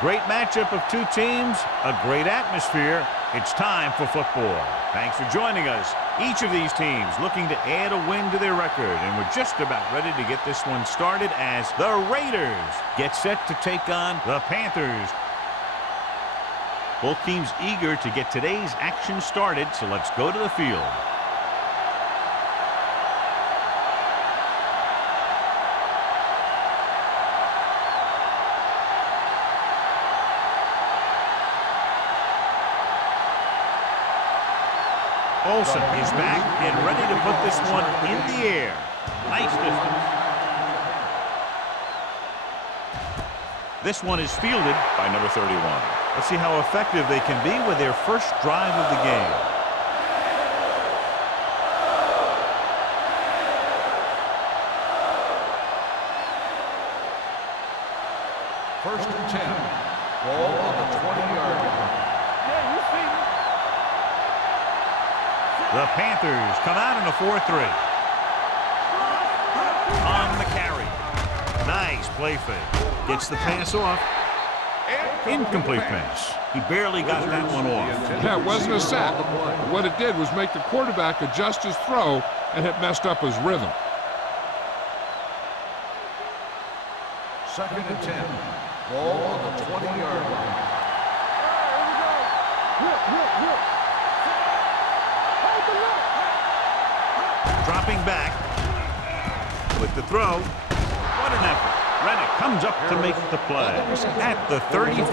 great matchup of two teams, a great atmosphere. It's time for football. Thanks for joining us. Each of these teams looking to add a win to their record, and we're just about ready to get this one started as the Raiders get set to take on the Panthers. Both teams eager to get today's action started, so let's go to the field. Olsen is back and ready to put this one in the air. Nice distance. This one is fielded by number 31. Let's see how effective they can be with their first drive of the game. First and 10. Ball on the 20-yard line. The Panthers come out in a 4-3. On the carry. Nice play fake. Gets the pass off. Incomplete pass. He barely got that one off. Yeah, it wasn't a sack. What it did was make the quarterback adjust his throw, and it messed up his rhythm. Second and 10. Ball on the 20-yard line. Dropping back with the throw. What an effort. Reddick comes up to make the play at the 34.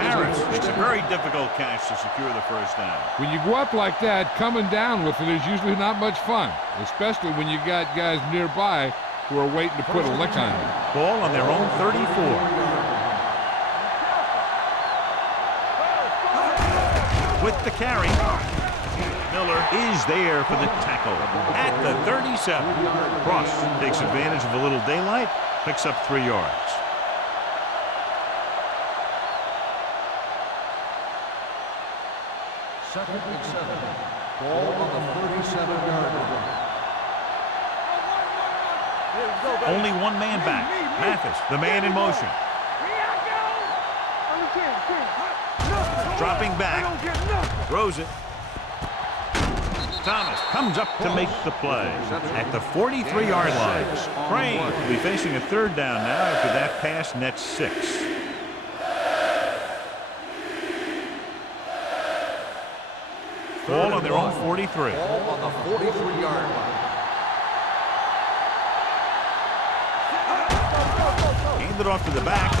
Harris makes a very difficult catch to secure the first down. When you go up like that, coming down with it is usually not much fun, especially when you got guys nearby who are waiting to put a lick on you. Ball on their own 34. With the carry. Miller is there for the tackle at the 37. Cross takes advantage of a little daylight, picks up 3 yards. Second and 7. Ball on the 37-yard line. Only one man back. Mathis, the man in motion. Dropping back. Throws it. Thomas comes up to make the play at the 43-yard line. Crane will be facing a third down now after that pass nets 6. Ball on their own 43. Ball on the 43-yard line. Handed off to the back.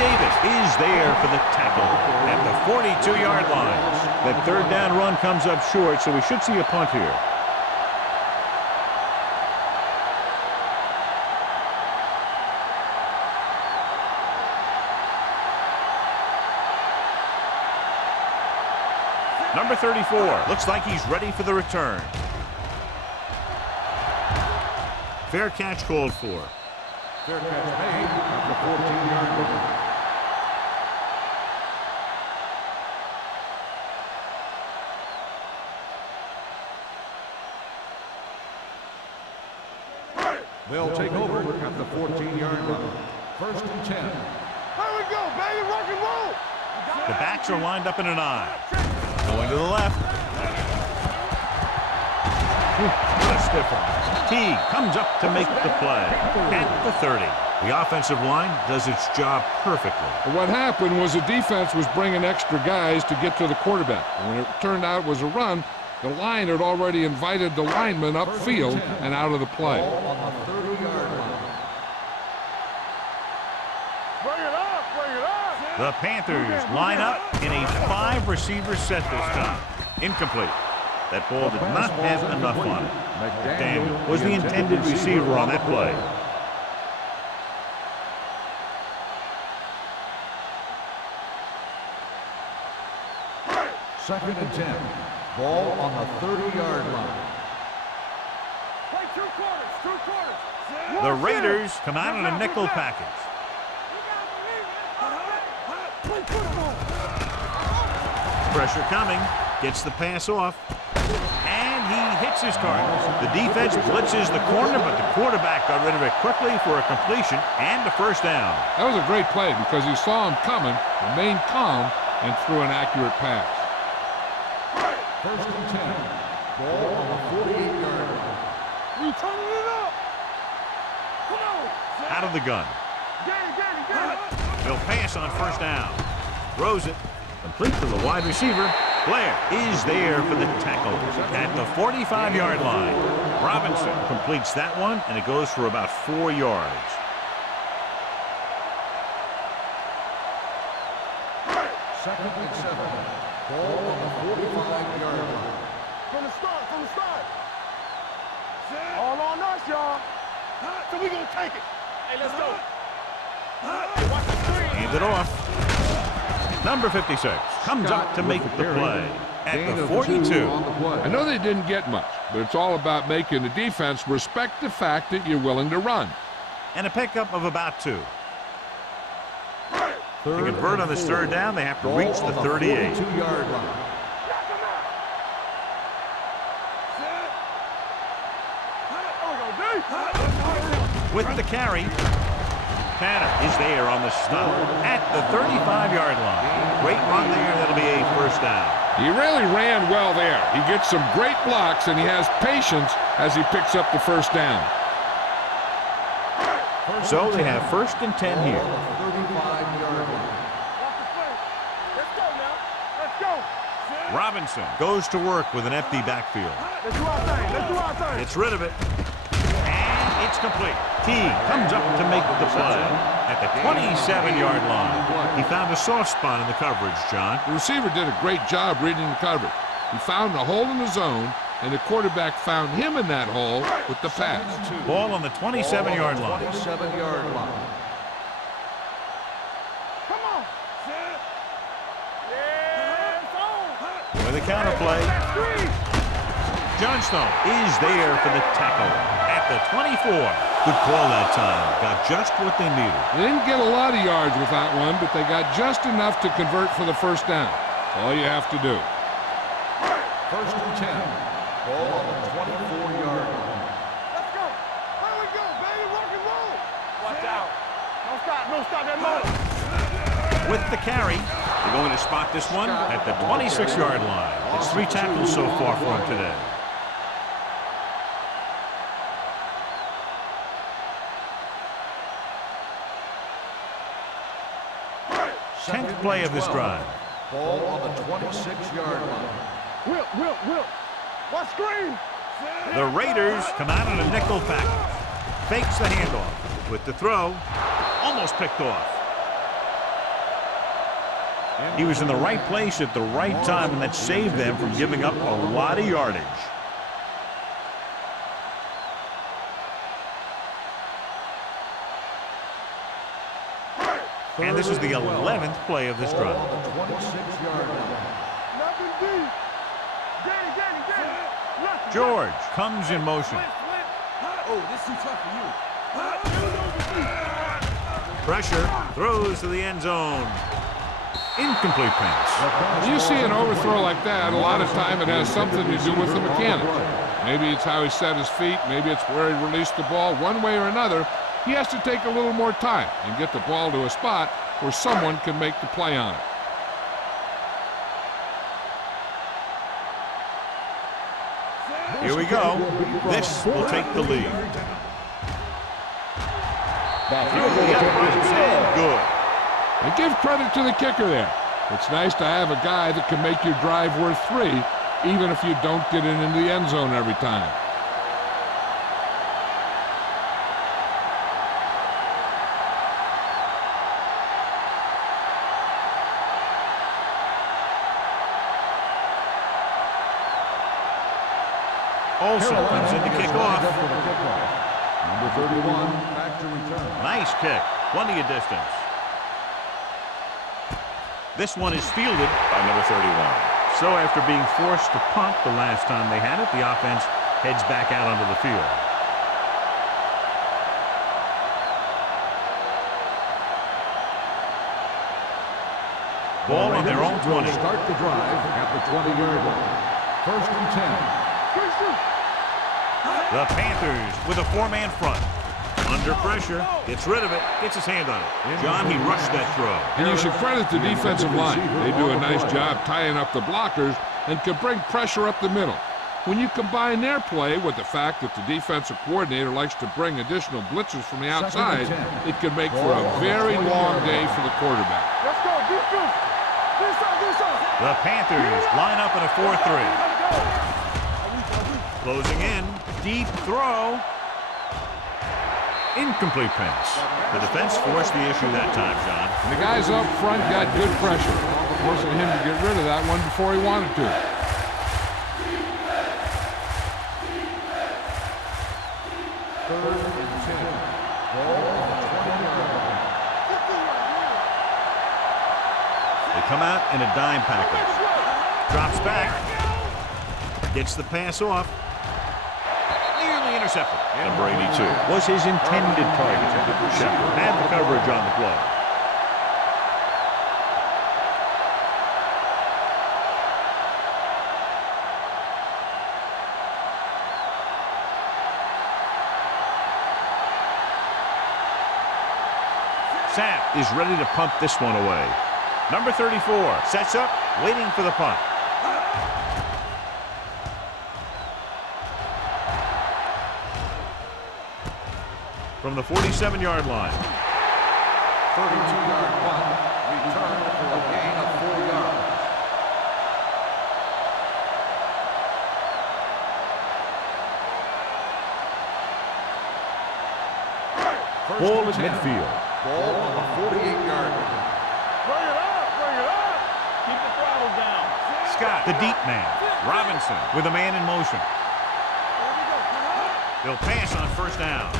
Davis is there for the tackle at the 42-yard line. That third down run comes up short, so we should see a punt here. Number 34 looks like he's ready for the return. Fair catch called for. Fair catch made at the 14-yard line. They'll take over at the 14-yard line. First and 10. Here we go, baby, rock and roll. The backs are lined up in an I. Going to the left. What a stiff one. Teague comes up to make the play at the 30. The offensive line does its job perfectly. What happened was the defense was bringing extra guys to get to the quarterback. And when it turned out it was a run, the line had already invited the lineman upfield and out of the play. Ball on the 30-yard line. Bring it up, bring it up. The Panthers line up in a 5-receiver set this time. Incomplete. That ball did not have enough on it. McDaniel was the intended receiver on that play. Second and 10. Ball on the 30-yard line. Play 2 quarters, 2 quarters. The Raiders come out in a nickel package. Pressure coming. Gets the pass off. And he hits his target. The defense blitzes the corner, but the quarterback got rid of it quickly for a completion and a first down. That was a great play because he saw him coming, remained calm, and threw an accurate pass. First and 10. Ball on the 48-yard line. We turning it up. Come on. Out of the gun. Get it. He'll pass on first down. Throws it. Complete to the wide receiver. Blair is there for the tackle at the 45-yard line. Robinson completes that one, and it goes for about 4 yards. Second and 7. Ball on the 45-yard line. From the start. All on us, y'all. So we gonna take it. Hey, let's go. Hey, watch the screen. Hand it off. Number 56 comes up to make the play at the 42. I know they didn't get much, but it's all about making the defense respect the fact that you're willing to run. And a pickup of about 2. To convert on this third down, they have to reach the 38. 42-yard line. With the carry, Tanner is there on the stop at the 35-yard line. Great run there. That'll be a first down. He really ran well there. He gets some great blocks, and he has patience as he picks up the first down. So they have first and 10 here. 35-yard line. Let's go now. Let's go. Robinson goes to work with an empty backfield. Let's do our thing. Gets rid of it. And it's complete. Teague comes up to make the play at the 27-yard line. He found a soft spot in the coverage, John. The receiver did a great job reading the coverage. He found a hole in the zone, and the quarterback found him in that hole with the pass. Ball on the 27-yard line. 27-yard line. Come on. Yeah, With a counter play, Johnstone is there for the tackle at the 24. Good call that time. Got just what they needed. They didn't get a lot of yards with that one, but they got just enough to convert for the first down. All you have to do. First and 10. Ball on the 24-yard line. let's go. Here we go, baby. Rock and roll. Watch out. Don't stop that motor. With the carry, they're going to spot this one at the 26-yard line. It's 3 tackles so far for him today. Tenth play of this drive. Ball on the 26-yard line. Will. What screen? The Raiders come out in a nickel package. Fakes the handoff. With the throw, almost picked off. He was in the right place at the right time, and that saved them from giving up a lot of yardage. And this is the 11th play of this drive. 26-yard line. Nothing deep. Danny. George comes in motion. Oh, this is tough for you. Pressure, throws to the end zone. Incomplete pass. When you see an overthrow like that, a lot of time it has something to do with the mechanics. Maybe it's how he set his feet. Maybe it's where he released the ball. One way or another, he has to take a little more time and get the ball to a spot where someone can make the play on it. Here we go. This will take the lead. Good. And give credit to the kicker there. It's nice to have a guy that can make your drive worth 3, even if you don't get it into the end zone every time. Olsen comes in to kick off. Number 31, back to return. Nice kick. Plenty of distance. This one is fielded by number 31. So after being forced to punt the last time they had it, the offense heads back out onto the field. Ball on their own 20. Start the drive at the 20-yard line. First and 10. The Panthers with a four-man front. Under pressure, gets rid of it, gets his hand on it. John, he rushed that throw. And you should credit the defensive line. They do a nice job tying up the blockers and can bring pressure up the middle. When you combine their play with the fact that the defensive coordinator likes to bring additional blitzes from the outside, it can make for a very long day for the quarterback. Let's go, defense. The Panthers line up in a 4-3. Closing in, deep throw. Incomplete pass. The defense forced the issue that time, John. And the guys up front got good pressure, forcing him to get rid of that one before he wanted to. They come out in a dime package. Drops back. Gets the pass off. Nearly intercepted. Number 82 was his intended target. Shepard had the coverage on the play. Sapp is ready to punt this one away. Number 34 sets up, waiting for the punt. From the 47-yard line. 32-yard punt, return for a gain of 4 yards. Ball at midfield. Ball on the 48-yard line. Bring it up, bring it up. Keep the throttle down. Scott, the deep man. Robinson with a man in motion. They'll pass on first down.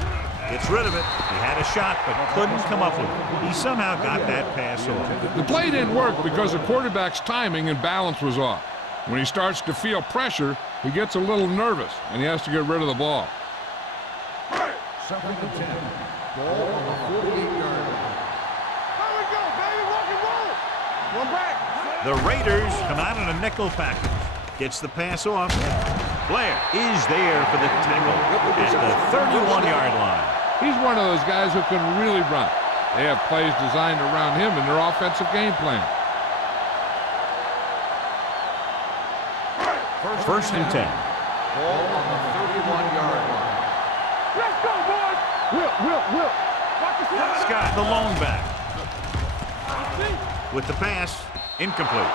Gets rid of it. He had a shot, but couldn't come up with it. He somehow got that pass off. The play didn't work because the quarterback's timing and balance was off. When he starts to feel pressure, he gets a little nervous, and he has to get rid of the ball. 2nd and 10. Ball on the 48-yard line. There we go, baby. Rock and roll. One back. The Raiders come out in a nickel package. Gets the pass off. Blair is there for the tackle at the 31-yard line. He's one of those guys who can really run. They have plays designed around him in their offensive game plan. First and 10. Ball on the 31-yard line. Let's go, boys. Will. Watch the slide. Scott, the lone back. With the pass, incomplete.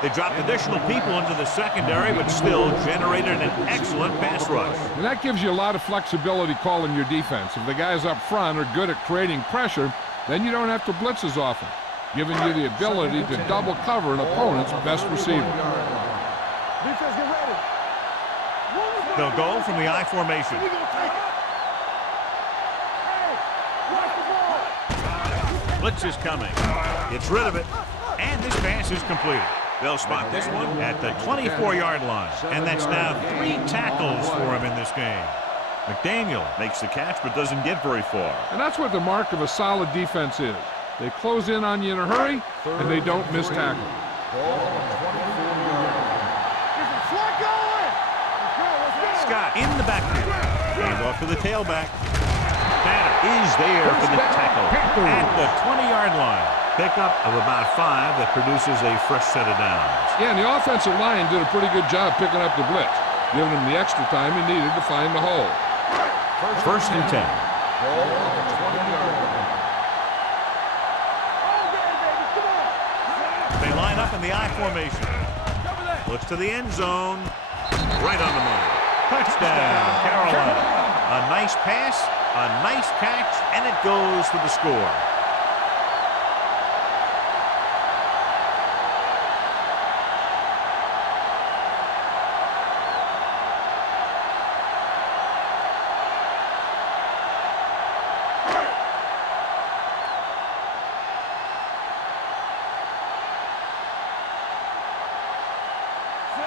They dropped additional people into the secondary, but still generated an excellent pass rush. And that gives you a lot of flexibility calling your defense. If the guys up front are good at creating pressure, then you don't have to blitz as often, giving you the ability to double cover an opponent's best receiver. Defense, get ready. They'll go from the I formation. We gonna take it. Hey, watch the ball. Blitz is coming. Gets rid of it. And this pass is completed. They'll spot this one at the 24-yard line. And that's now 3 tackles for him in this game. McDaniel makes the catch but doesn't get very far. And that's what the mark of a solid defense is. They close in on you in a hurry, and they don't miss tackle. Ball on the 24-yard line. Get some slack going. Let's go. Scott in the backfield. Hand off to the tailback. Banner is there for the tackle at the 20-yard line. Pickup of about 5 that produces a fresh set of downs. Yeah, and the offensive line did a pretty good job picking up the blitz, giving him the extra time he needed to find the hole. First and 10. Ball on the 20-yard line. Oh, baby, come on. They line up in the I formation. Looks to the end zone. Right on the money. Touchdown, Carolina. A nice pass, a nice catch, and it goes for the score.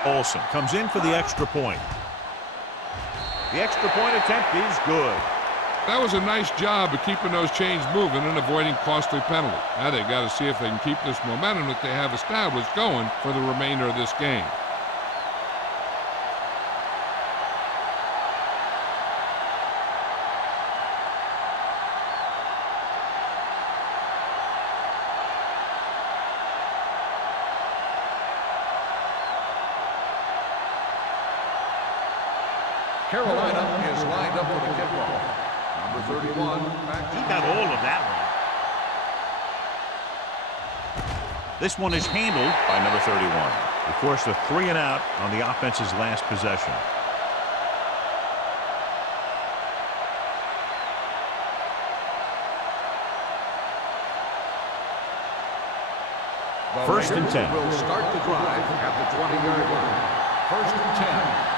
Olsen comes in for the extra point. The extra point attempt is good. That was a nice job of keeping those chains moving and avoiding costly penalties. Now they've got to see if they can keep this momentum that they have established going for the remainder of this game. Carolina is lined up for the kickoff. Number 31. He got all of that one. This one is handled by number 31. They forced a 3 and out on the offense's last possession. First and 10. Will start the drive at the 20-yard line. First and 10.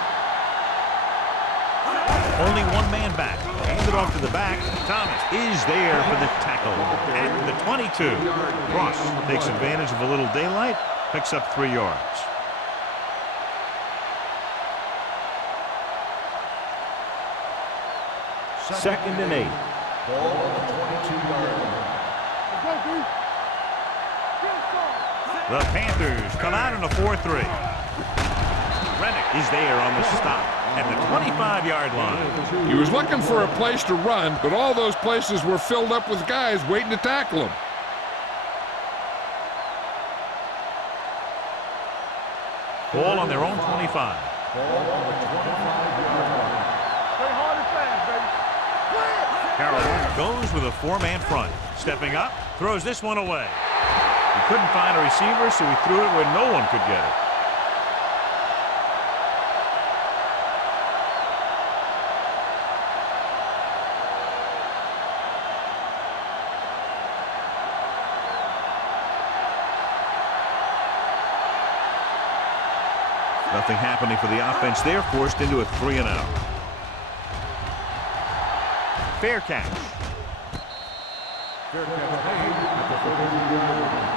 Only one man back. Handed off to the back. Thomas is there for the tackle at the 22. Ross takes advantage of a little daylight, picks up 3 yards. Second and 8. Ball on the 22-yard line. The Panthers come out in a 4-3. Rennick is there on the stop at the 25-yard line. He was looking for a place to run, but all those places were filled up with guys waiting to tackle him. Ball on their own 25. Ball on the 25-yard line. Play hard and fast, baby. Carolina goes with a 4-man front. Stepping up, throws this one away. He couldn't find a receiver, so he threw it where no one could get it. Nothing happening for the offense. They're forced into a 3 and out. Fair catch. Fair catch made at the 32-yard line.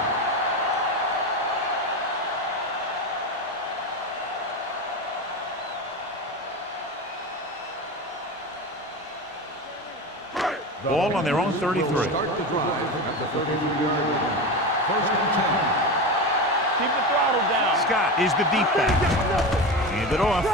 Ball on their own 33. Start the drive at the 32-yard line. First and 10. Keep the throttle down. Scott is the deep back. Hand it off.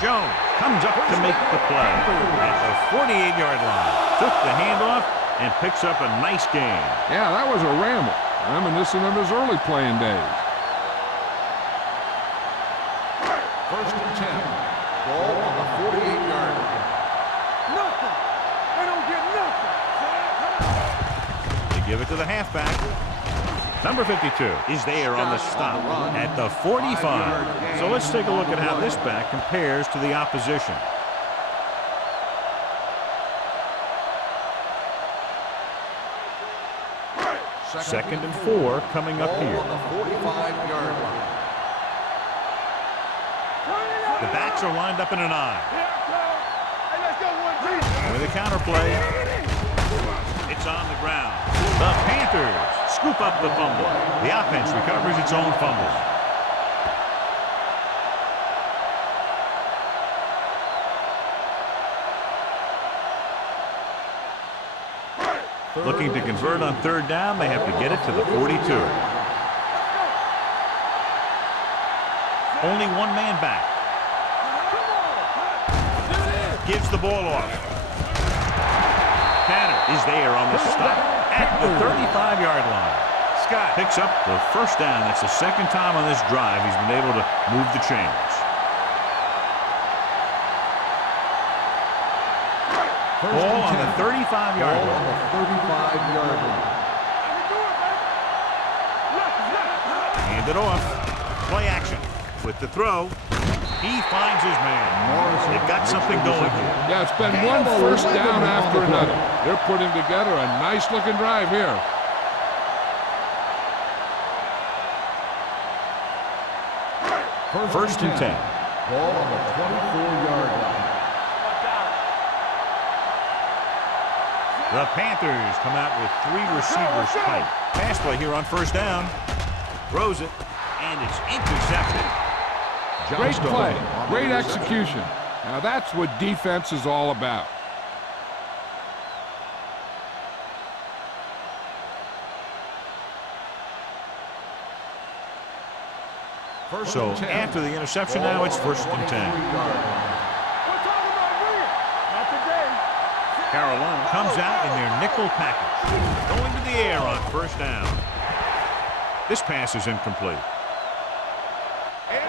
Jones comes up to make the play at the 48-yard line. Took the handoff and picks up a nice gain. Yeah, that was a ramble. Reminiscent of his early playing days. First and 10. Ball on the 48-yard line. Nothing. They don't get nothing. They give it to the halfback. Number 52 is there on the stop at the 45. So let's take a look at how this back compares to the opposition. Second and 4 coming up here. On the 45-yard line. The backs are lined up in an eye. Hey, let's go, 1-2. With a counter play, it's on the ground. The Panthers scoop up the fumble. The offense recovers its own fumble. Looking to convert on third down, they have to get it to the 42. Only one man back. Gives the ball off. Tanner is there on the stop at the 35-yard line. Scott picks up the first down. That's the second time on this drive he's been able to move the chains. Ball on the 35-yard line. On the 35-yard line. Hand it off. Play action. With the throw, he finds his man. They've got something going here. Yeah, it's been one first down after another. They're putting together a nice-looking drive here. First and 10. Ball on the 24-yard line. The Panthers come out with 3 receivers tight. Pass play here on first down. Throws it, and it's intercepted. Great play, great execution. Now that's what defense is all about. So after the interception now, it's first and 10. Carolina comes out in their nickel package. Going to the air on first down. This pass is incomplete.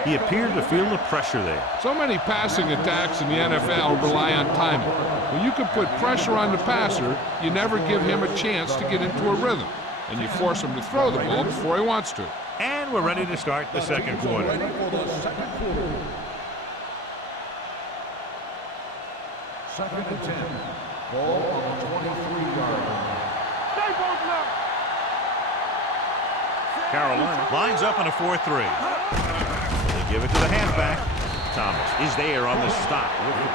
He appeared to feel the pressure there. So many passing attacks in the NFL rely on timing. When you can put pressure on the passer, you never give him a chance to get into a rhythm, and you force him to throw the ball before he wants to. And we're ready to start the second quarter. Second and 10. Ball on the 23-yard line. Stay both up. Carolina lines up in a 4-3. They give it to the halfback. Thomas is there on the stop.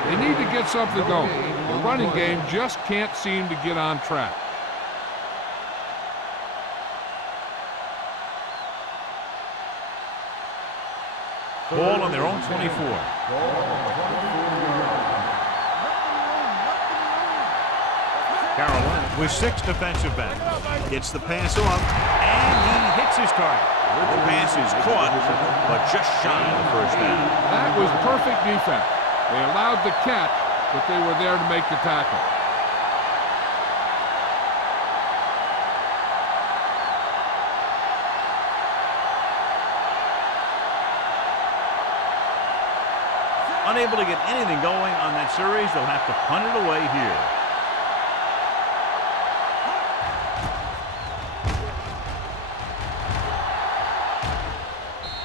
They need to get something going. The running game just can't seem to get on track. Ball on their own 24. Carolina with 6 defensive backs. Gets the pass off, and he hits his target. The pass is caught, but just shy of the first down. That was perfect defense. They allowed the catch, but they were there to make the tackle. Unable to get anything going on that series, they'll have to punt it away here.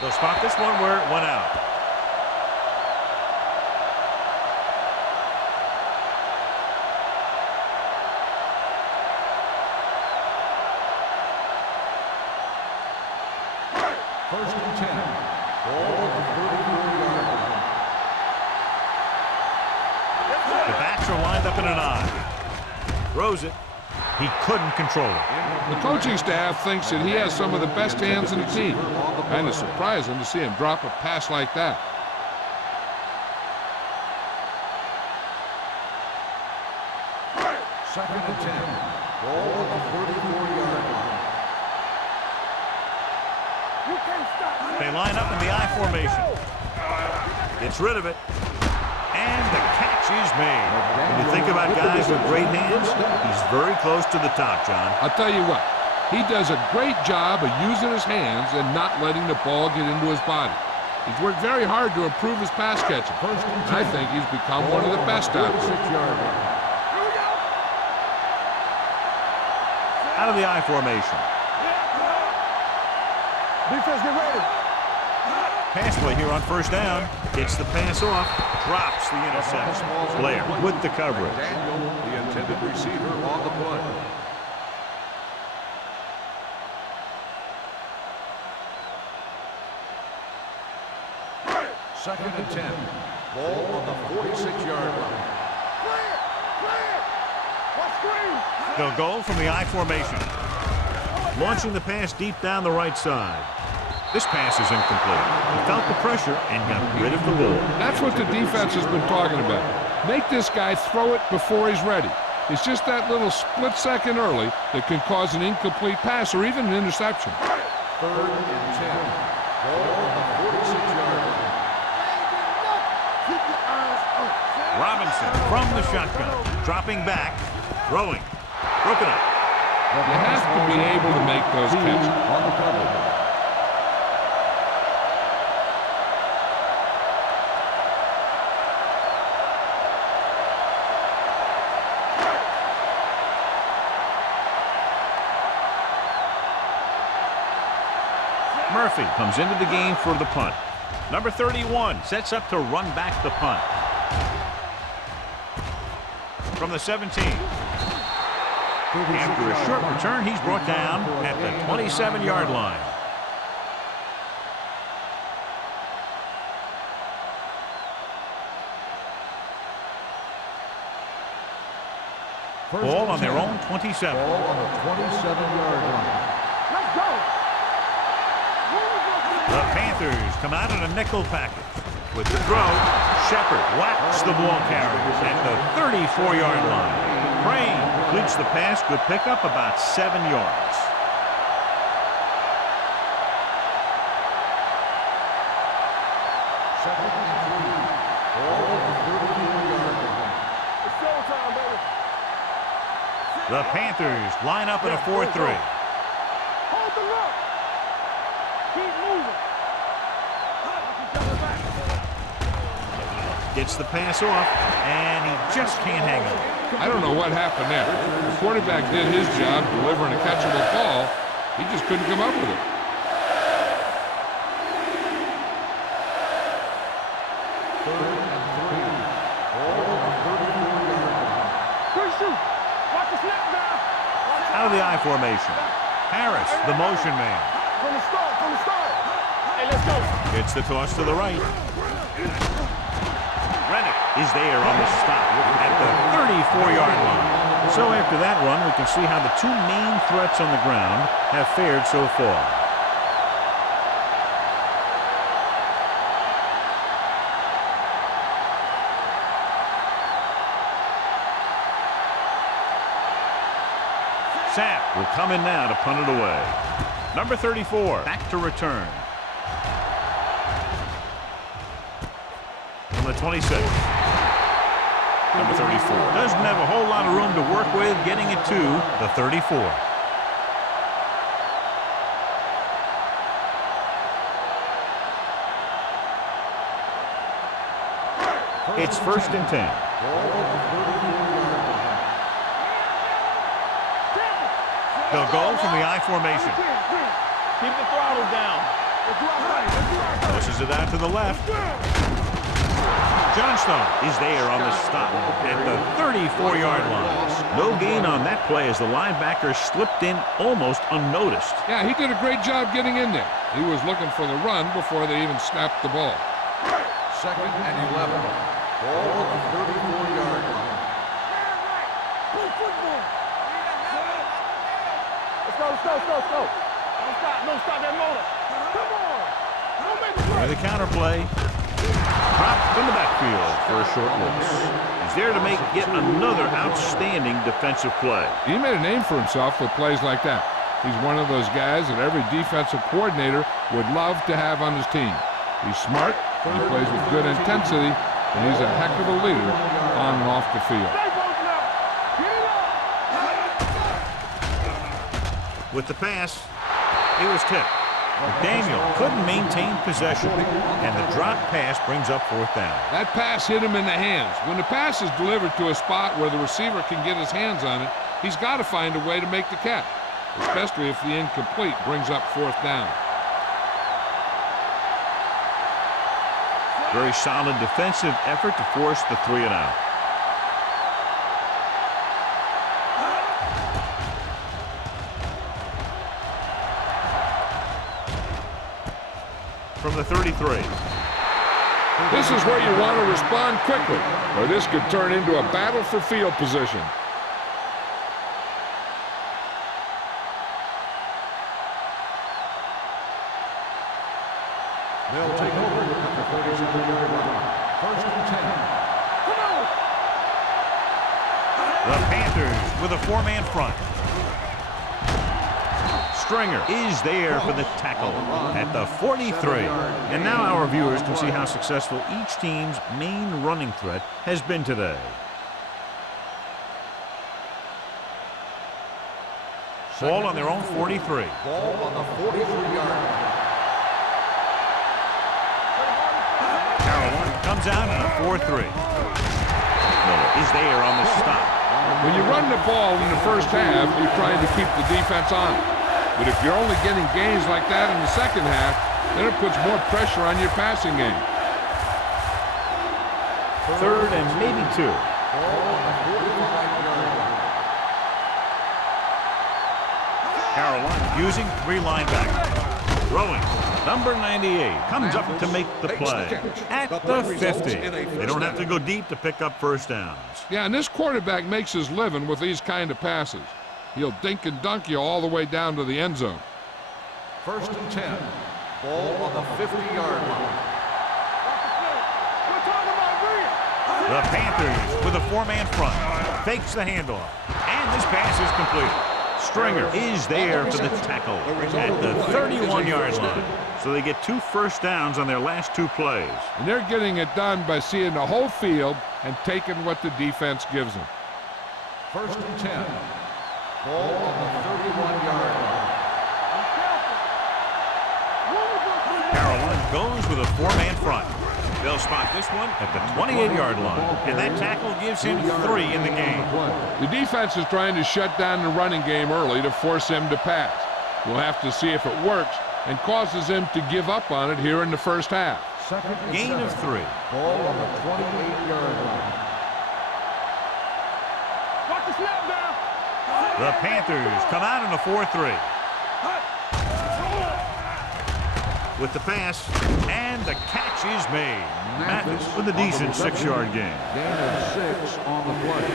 They'll spot this one where it went out. First and 10. Ball on the 34-yard line. The backs are lined up in an I. Throws it. He couldn't control it. The coaching staff thinks that he has some of the best hands in the team. Kind of surprising to see him drop a pass like that. Second and 10. Ball on the 34-yard line. You can't stop. They line up in the I formation. Gets rid of it. And the catch is made. When you think about guys with great hands, he's very close to the top, John. I'll tell you what, he does a great job of using his hands and not letting the ball get into his body. He's worked very hard to improve his pass catching. I think he's become one of the best out there. Out of the I formation. Defense, get ready. Pass play here on first down. Gets the pass off. Drops the interception. Blair with the coverage. Daniel, the intended receiver, on the play. Second and 10. Ball on the 46-yard line. Clear. What screen? They'll go from the I formation. Launching the pass deep down the right side. This pass is incomplete. He felt the pressure and got rid of the ball. That's what the defense has been talking about. Make this guy throw it before he's ready. It's just that little split second early that can cause an incomplete pass or even an interception. Third and 10. Ball on the 46-yard line. Keep your eyes up. Robinson from the shotgun. Dropping back. Throwing. Broken up. You have to be able to make those catches. On the cover. Murphy comes into the game for the punt. Number 31 sets up to run back the punt. From the 17. After a short return, he's brought down at the 27-yard line. Ball on their own 27. Ball on the 27-yard line. Let's go. The Panthers come out in a nickel package. With the throw, Shepard whacks the ball carrier at the 34-yard line. Crane completes the pass. Good pickup, about 7 yards. Second and 3. Ball on the 34-yard line. It's showtime, baby. The Panthers line up in a 4-3. Hold the look. Keep moving. Gets the pass off, and he just can't hang on. I don't know what happened there. The quarterback did his job delivering a catchable ball. He just couldn't come up with it. Out of the I formation. Harris, the motion man. From the start. Hey, let's go. Gets the toss to the right. Reddick is there on the stop at the 34-yard line. So after that run, we can see how the two main threats on the ground have fared so far. Sapp will come in now to punt it away. Number 34, back to return. From the 26. Number 34 doesn't have a whole lot of room to work with, getting it to the 34. It's 1st and 10. They'll go from the I formation. Keep the throttle down. Pushes it out to the left. Johnstone is there on the stop at the 34-yard line. No gain on that play as the linebacker slipped in almost unnoticed. Yeah, he did a great job getting in there. He was looking for the run before they even snapped the ball. 2nd and 11. Ball on the 34-yard line. Let's go. Don't stop that motor. Come on. Don't make it With a counter play. Dropped from the backfield for a short loss. He's there to make yet another outstanding defensive play. He made a name for himself with plays like that. He's one of those guys that every defensive coordinator would love to have on his team. He's smart, he plays with good intensity, and he's a heck of a leader on and off the field. With the pass, it was tipped. McDaniel couldn't maintain possession, and the drop pass brings up 4th down. That pass hit him in the hands. When the pass is delivered to a spot where the receiver can get his hands on it, he's got to find a way to make the catch, especially if the incomplete brings up 4th down. Very solid defensive effort to force the 3 and out. From the 33. This is where you want to respond quickly, or this could turn into a battle for field position. They'll take over at the 47-yard line. 1st and 10. The Panthers with a 4-man front. Stringer is there for the tackle at the 43. And now our viewers can see how successful each team's main running threat has been today. Ball on their own 43. Ball on the 43-yard line. Carolina comes out in a 4-3. Miller is there on the stop. When you run the ball in the first half, you're trying to keep the defense on it. But if you're only getting gains like that in the second half, then it puts more pressure on your passing game. 3rd and maybe 2. Carolina using 3 linebackers. Throwing. Number 98 comes up to make the play at the 50. They don't have to go deep to pick up 1st downs. Yeah, and this quarterback makes his living with these kind of passes. He'll dink and dunk you all the way down to the end zone. 1st and 10. Ball on the 50-yard line. The Panthers with a 4-man front. Fakes the handoff. And this pass is completed. Stringer is there for the tackle at the 31-yard line. So they get 2 first downs on their last 2 plays. And they're getting it done by seeing the whole field and taking what the defense gives them. 1st and 10. Ball on the 31-yard line. Carolina goes with a 4-man front. They'll spot this one at the 28-yard line, and that tackle gives him 3 in the game. The defense is trying to shut down the running game early to force him to pass. We'll have to see if it works and causes him to give up on it here in the first half. Gain of 3. Ball on the 28-yard line. Watch the snap down. The Panthers come out in a 4-3. With the pass, and the catch is made. Mathis with a decent 6-yard gain. Gain of 6 on the play.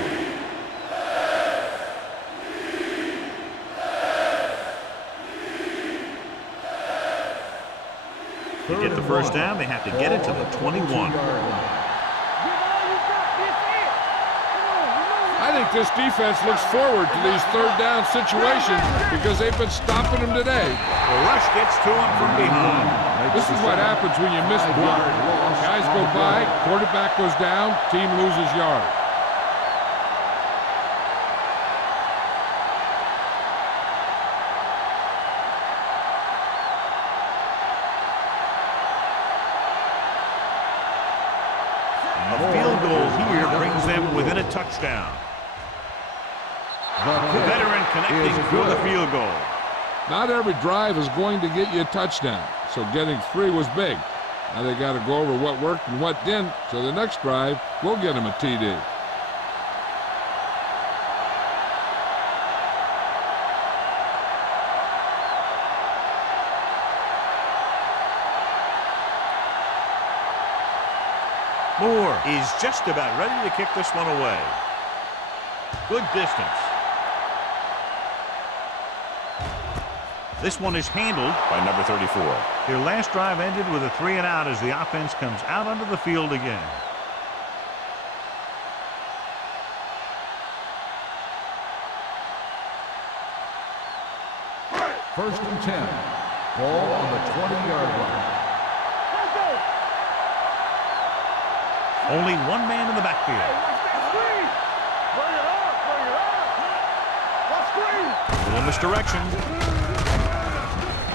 To get the first down, they have to get it to the 21. I think this defense looks forward to these third down situations because they've been stopping them today. The rush gets to him from behind. This is what happens when you miss block. Guys go by, quarterback goes down, team loses yards. A field goal here brings them within a touchdown. The veteran connecting for the field goal. Not every drive is going to get you a touchdown, so getting 3 was big. Now they got to go over what worked and what didn't, so the next drive will get them a TD. Moore is just about ready to kick this one away. Good distance. This one is handled by number 34. Their last drive ended with a 3-and-out as the offense comes out onto the field again. First and 10. Ball on the 20-yard line. Only one man in the backfield. A little misdirection.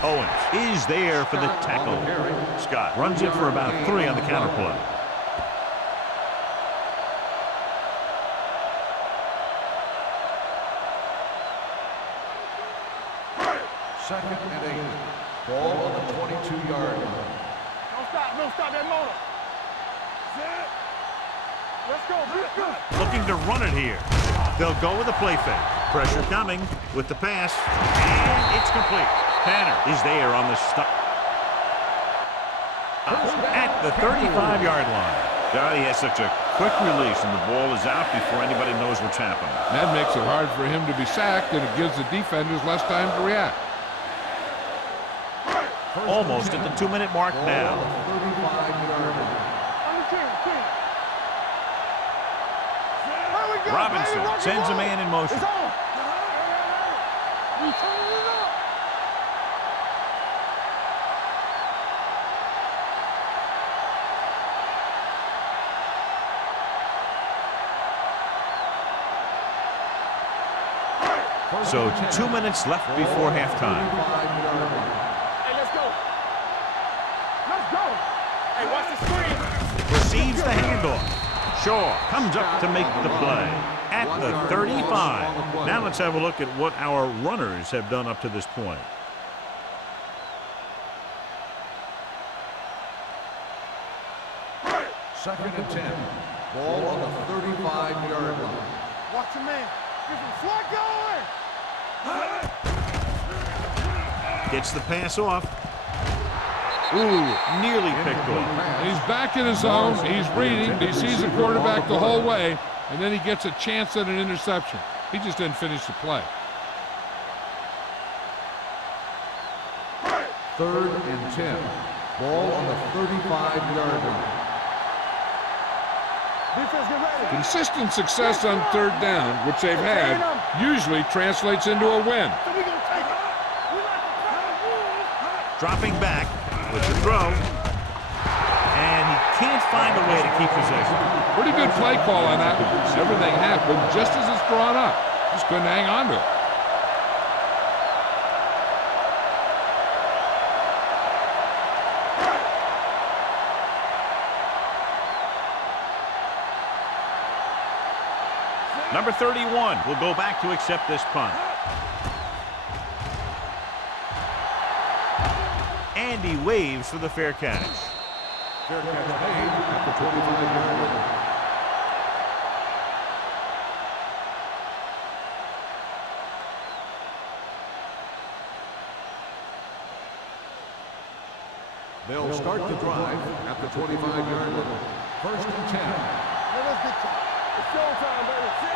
Owens is there for the tackle. Scott runs it for about 3 on the counter play. Second and 8. Ball on the 22-yard line. Don't stop that motor. Let's go. Looking to run it here. They'll go with a play fake. Pressure coming with the pass, and it's complete. Tanner is there on the stop at the 35-yard line. God, he has such a quick release, and the ball is out before anybody knows what's happening. That makes it hard for him to be sacked, and it gives the defenders less time to react. Almost at the 2-minute mark now. Robinson sends a man in motion. So 2 minutes left before halftime. Hey, let's go. Let's go. Hey, watch the screen. Receives the handoff. Shaw comes up to make the play at the 35. Now let's have a look at what our runners have done up to this point. Second and 10. Ball on the 35-yard line. Watch your man. Give him slot going. Gets the pass off. Ooh, nearly picked off. He's back in his zone. He's reading. He sees the quarterback the whole way, and then he gets a chance at an interception. He just didn't finish the play. Third and 10. Ball on the 35-yard line. Defense, get ready. Consistent success on third down, which they've had, usually translates into a win. So we gonna take it. We like to pound wolves. Dropping back with the throw. And he can't find a way to keep possession. Pretty good play call on that one. Everything happened just as it's drawn up. Just couldn't hang on to it. Number 31 will go back to accept this punt. And he waves for the fair catch. Fair catch made at the 25-yard line. They'll start the drive at the 25-yard line. First and 10.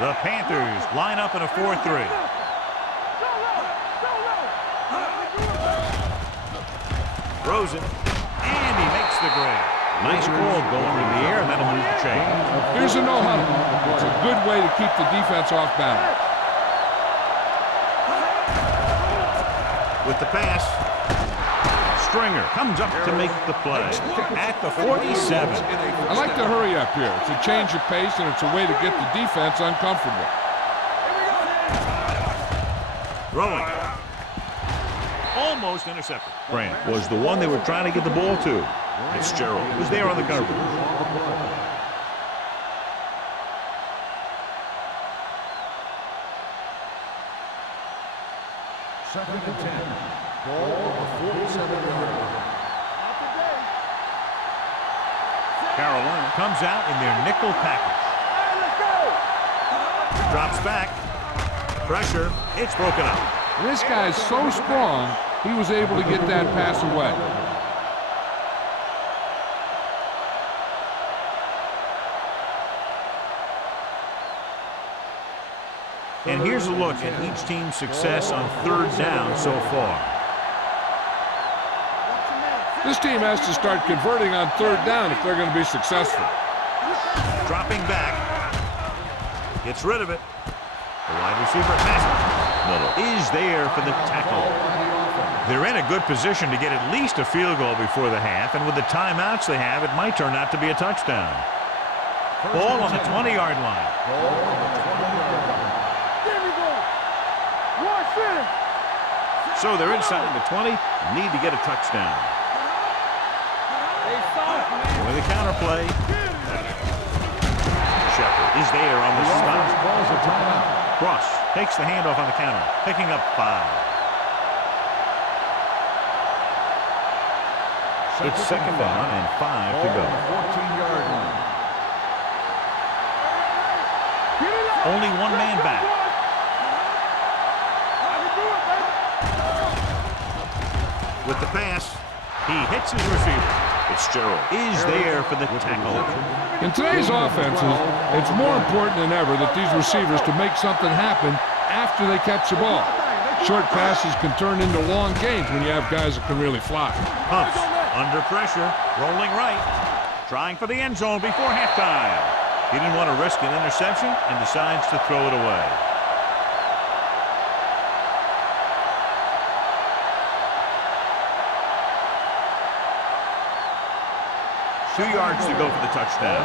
The Panthers line up in a 4-3. Throws it, and he makes the grab. Nice ball going in the air, and that'll move the chain. Here's a no-huddle. It's a good way to keep the defense off balance. With the pass, Stringer comes up to make the play at the 47. I like to hurry up here. It's a change of pace, and it's a way to get the defense uncomfortable. Throwing. Almost intercepted. Grant was the one they were trying to get the ball to. Fitzgerald was there on the coverage. Second and 10. Ball on the 47-yard line. Carolina comes out in their nickel package. Drops back. Pressure. It's broken up. This guy's so strong, he was able to get that pass away. And here's a look at each team's success on third down so far. This team has to start converting on third down if they're going to be successful. Dropping back. Gets rid of it. The wide receiver passes. Little is there for the tackle. They're in a good position to get at least a field goal before the half, and with the timeouts they have, it might turn out to be a touchdown. Ball on the 20-yard line. So they're inside the 20, need to get a touchdown. With a counter play. Shepard is there on the stop. Cross takes the handoff on the counter, picking up 5. It's second down and 5 to go. 14-yard line. Only one man back. With the pass, he hits his receiver. Fitzgerald is there for the tackle. In today's offenses, it's more important than ever that these receivers to make something happen after they catch the ball. Short passes can turn into long gains when you have guys that can really fly. Pumps under pressure, rolling right, trying for the end zone before halftime. He didn't want to risk an interception and decides to throw it away. Two yards to go for the touchdown.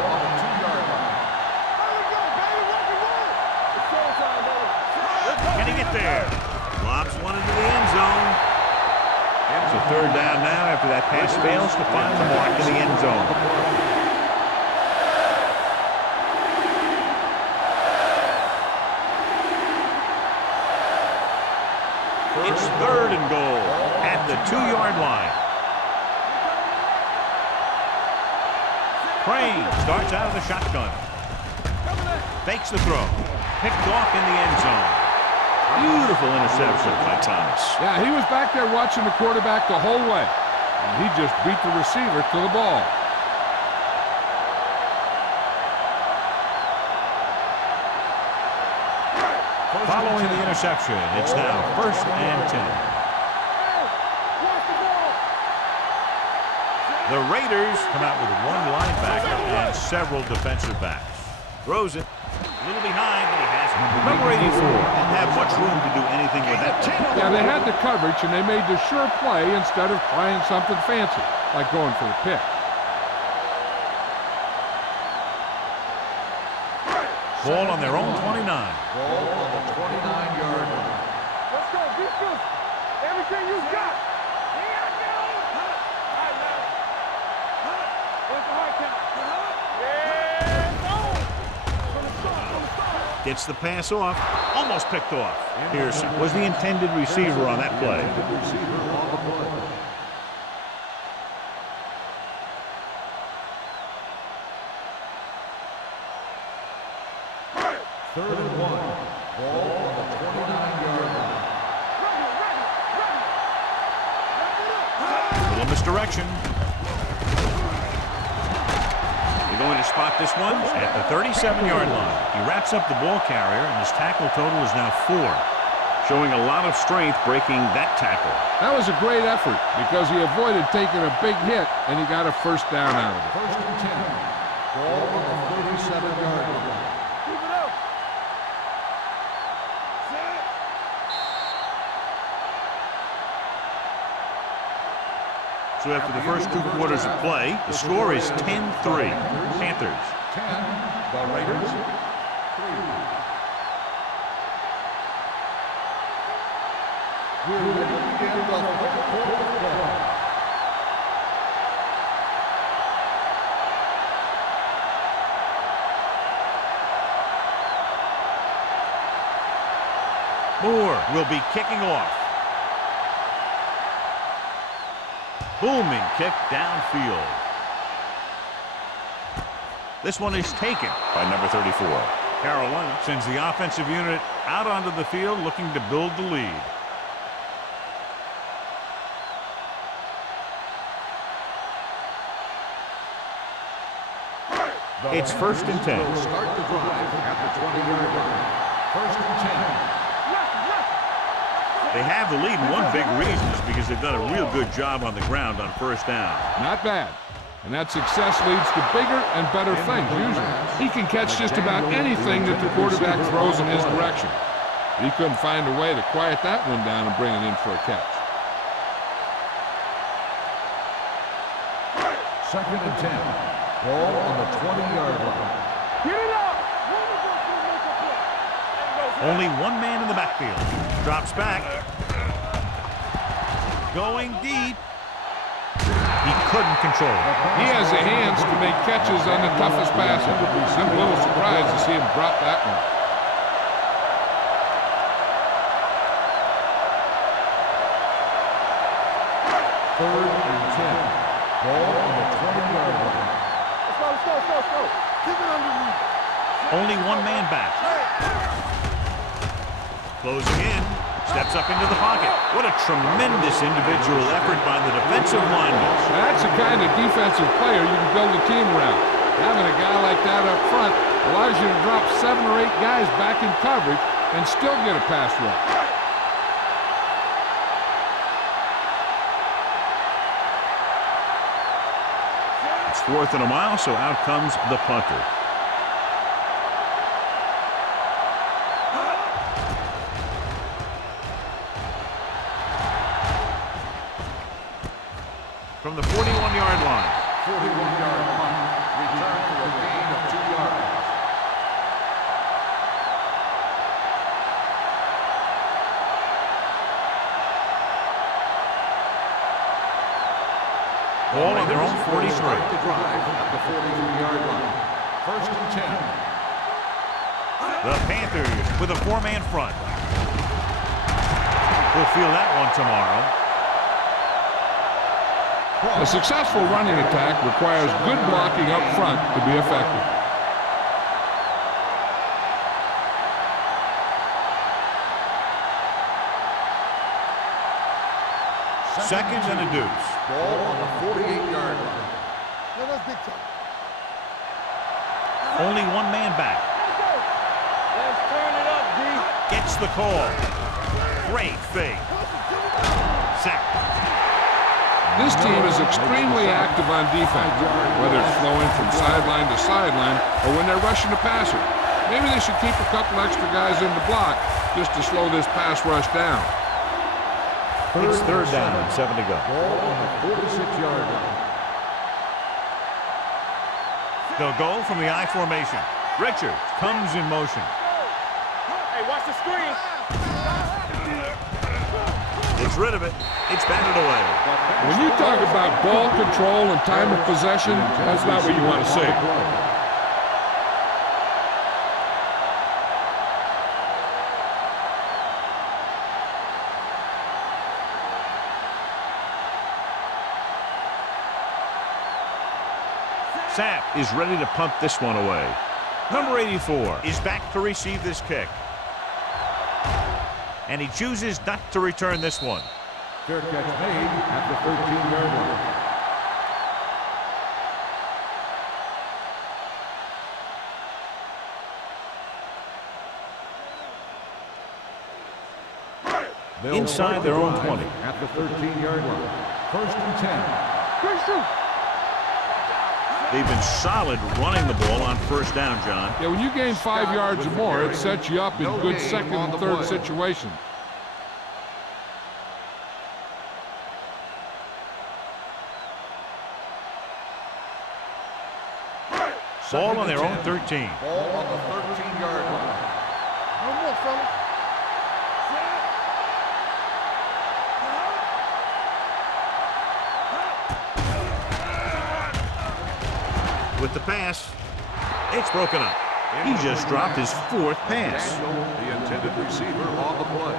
Can he get there? Lobs one into the end zone. It's a third down now after that pass fails to find the mark in the end zone. It's third and goal at the 2-yard line. Crane starts out of the shotgun. Fakes the throw. Picked off in the end zone. Beautiful interception by Thomas. Yeah, he was back there watching the quarterback the whole way. And he just beat the receiver to the ball. Following the interception, it's now first and 10. The Raiders come out with one linebacker and several defensive backs. Throws it. A little behind, but he has it. Number 84 didn't have much room to do anything with that. Yeah, they had the coverage, and they made the sure play instead of trying something fancy, like going for the pick. Ball on their own 29. Ball on the 29-yard line. Let's go, defense. Everything you got. Gets the pass off. Almost picked off. Pearson was the intended receiver on that play. Third and 1. Ball on the 29-yard line. Little misdirection. They're going to spot this one at the 37-yard line. He wraps up the ball carrier, and his tackle total is now 4. Showing a lot of strength breaking that tackle. That was a great effort because he avoided taking a big hit, and he got a first down out of it. First and 10. Ball on the 37-yard line. Keep it up. So after the first 2 quarters of play, the score is 10-3. Panthers. 10. The Raiders. 3. We're ready to begin the third quarter of play. Moore will be kicking off. Booming kick downfield. This one is taken by number 34. Carolina sends the offensive unit out onto the field looking to build the lead. It's first and 10. Will start the drive at the 20-yard line. First and 10. They have the lead, and one big reason is because they've done a real good job on the ground on first down. Not bad. And that success leads to bigger and better things, usually. He can catch just about anything that the quarterback throws in his direction. He couldn't find a way to quiet that one down and bring it in for a catch. Second and 10. Ball on the 20-yard line. Get it up. Only one man in the backfield. Drops back. Going deep. He couldn't control it. He has the hands to make catches on the toughest passes. I'm a little surprised to see him drop that one. Third and 10. Ball on the 20-yard line. Let's go. Keep it underneath. Only one man back. Closing in. Steps up into the pocket. What a tremendous individual effort by the defensive lineman. That's the kind of defensive player you can build a team around. Having a guy like that up front allows you to drop 7 or 8 guys back in coverage and still get a pass rush. It's 4th and a mile, so out comes the punter. From the 41-yard line. 41-yard punt. Return for a gain of 2 yards. Ball on their own 43. Start the drive at the 43-yard line. First and 10. The Panthers with a 4-man front. We'll feel that one tomorrow. A successful running attack requires good blocking up front to be effective. Second and a deuce. Ball on the 48-yard line. Yeah, that's big time. Only one man back. Let's turn it up, D. Gets the call. Great fake. Sack. This team is extremely active on defense, whether it's flowing from sideline to sideline or when they're rushing the passer. Maybe they should keep a couple extra guys in the block just to slow this pass rush down. It's 3rd down and 7 to go. Ball on the 46-yard line. They'll go from the I formation. Richards comes in motion. Hey, watch the screen. Gets rid of it. It's batted away. When you talk about ball control and time of possession, that's not what you want to see. Sapp is ready to punt this one away. Number 84 is back to receive this kick. And he chooses not to return this one. Fair catch made at the 13-yard line. Inside their own 20. At the 13-yard line. 1st and 10. They've been solid running the ball on first down, John. Yeah, when you gain 5 yards or more, it sets you up in good second and third situations. Ball on their own 13. Ball on the 13-yard line. No more, fella. With the pass, it's broken up. He just dropped his 4th pass. Daniel, the intended receiver, on the play.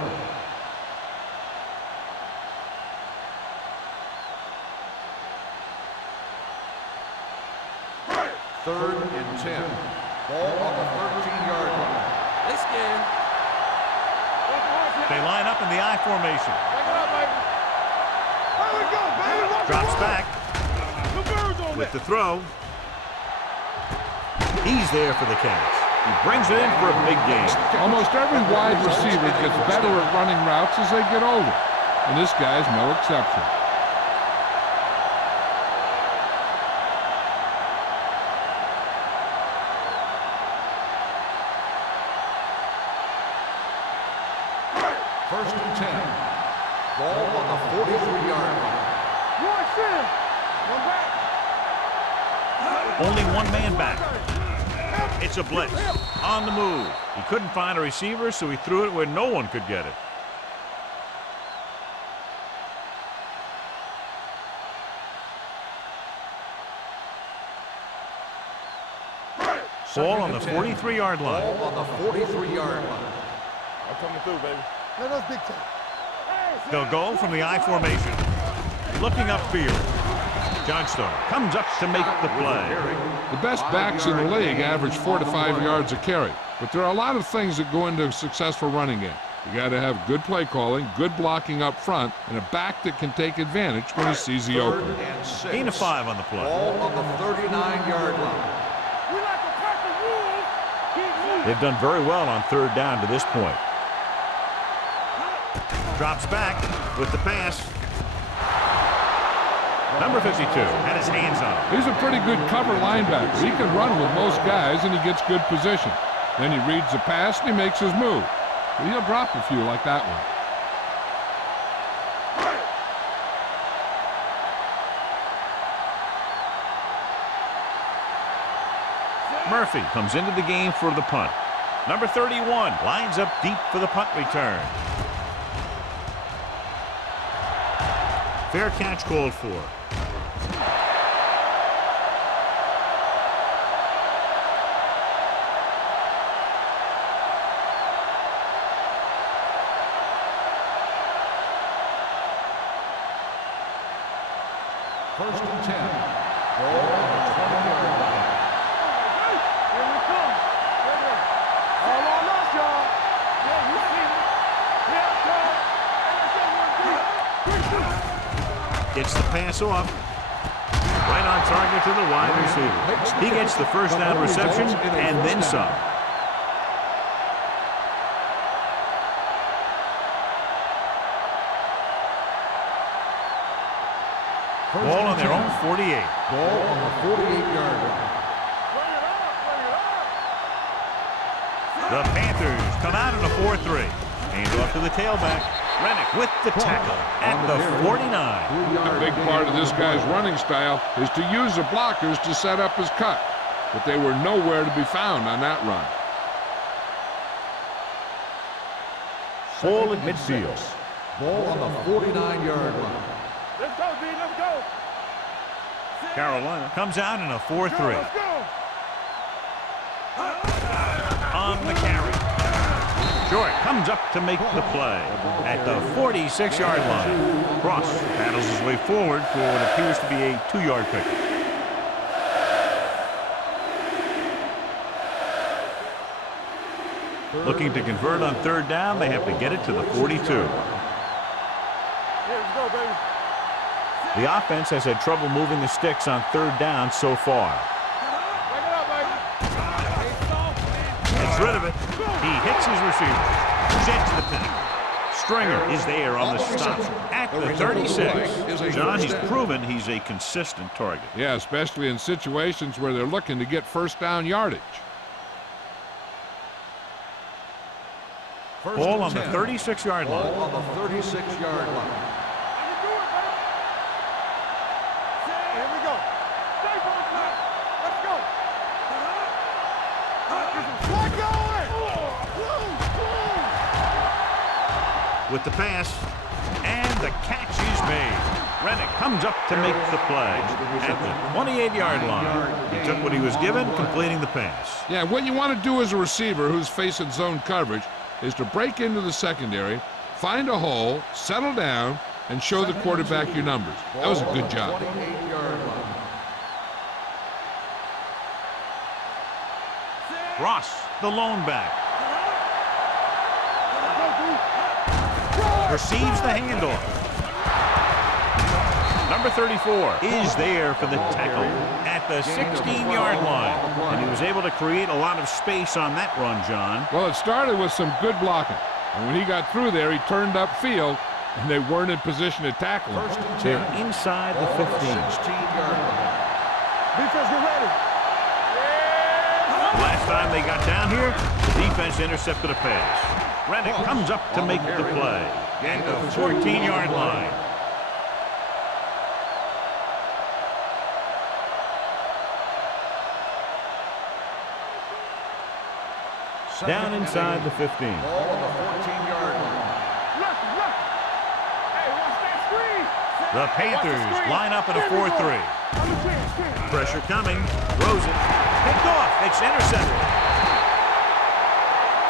Third and 10. Ball on the 13-yard line. They line up in the I formation. Back it up, baby. There we go, baby. Watch Drops the ball. back The birds on with that. the throw. He's there for the catch. He brings it in for a big gain. Almost every wide receiver gets better at running routes as they get older, and this guy's no exception. First and 10. Ball on the 43-yard line. One sin. One back. Only one man back. It's a blitz. On the move. He couldn't find a receiver, so he threw it where no one could get it. Ball on the 43-yard line. Ball on the 43-yard line. I'm coming through, baby. Let us big time. They'll go from the I formation. Looking upfield. Johnstone comes up to make the play. The best backs in the league average 4 to 5 yards a carry, but there are a lot of things that go into a successful running game. You got to have good play calling, good blocking up front, and a back that can take advantage when he sees the Third opening. and 6. Gain of 5 on the play. Ball on the 39-yard line. We like to pack the rules. Keep moving. They've done very well on 3rd down to this point. Drops back with the pass. Number 52 had his hands on it. He's a pretty good cover linebacker. He can run with most guys, and he gets good position. Then he reads the pass, and he makes his move. But he'll drop a few like that one. Murphy comes into the game for the punt. Number 31 lines up deep for the punt return. Fair catch called for. First and 10. Ball on the 20-yard line. Here we come. All on us, y'all. Yeah, you see it. Yeah, Gets the pass off. Right on target to the wide receiver. He gets the first down reception and then some. Ball on their own 48. Ball on the 48-yard line. The Panthers come out in a 4-3. Hands off to the tailback. Rennick with the tackle at the 49. A big part of this guy's running style is to use the blockers to set up his cut. But they were nowhere to be found on that run. Ball at midfield. Ball on the 49-yard line. Let's go, B. Let's go. Carolina comes out in a 4-3. Let's go. On the carry. Short comes up to make the play at the 46-yard line. Cross paddles his way forward for what appears to be a 2-yard pick. Looking to convert on third down, they have to get it to the 42. Here we go, baby. The offense has had trouble moving the sticks on third down so far. Bring it up, baby. Gets rid of it. He hits his receiver. Jets the tackle. Stringer is there on the stop at the 36. John, he's proven he's a consistent target. Yeah, especially in situations where they're looking to get first down yardage. Ball on the 36-yard line. Ball on the 36-yard line. Here we go. Stay focused. Let's go. Let go. With the pass, and the catch is made. Rennick comes up to make the play at the 28-yard line. He took what he was given, completing the pass. Yeah, what you want to do as a receiver who's facing zone coverage is to break into the secondary, find a hole, settle down, and show the quarterback your numbers. That was a good job. 28-yard line. Ross, the lone back. Receives the handoff. Number 34 is there for the tackle at the 16-yard line. And he was able to create a lot of space on that run, John. Well, it started with some good blocking. And when he got through there, he turned upfield, and they weren't in position to tackle him. They're inside the 15. 16-yard line. Defense, get ready. Last time they got down here, the defense intercepted a pass. Rennick comes up to make the play at the 14-yard line. Down inside the 15. Ball on the 14-yard line. Left. Hey, watch that screen. The Panthers line up in a 4-3. Pressure coming. Throws it. Picked off. It's intercepted.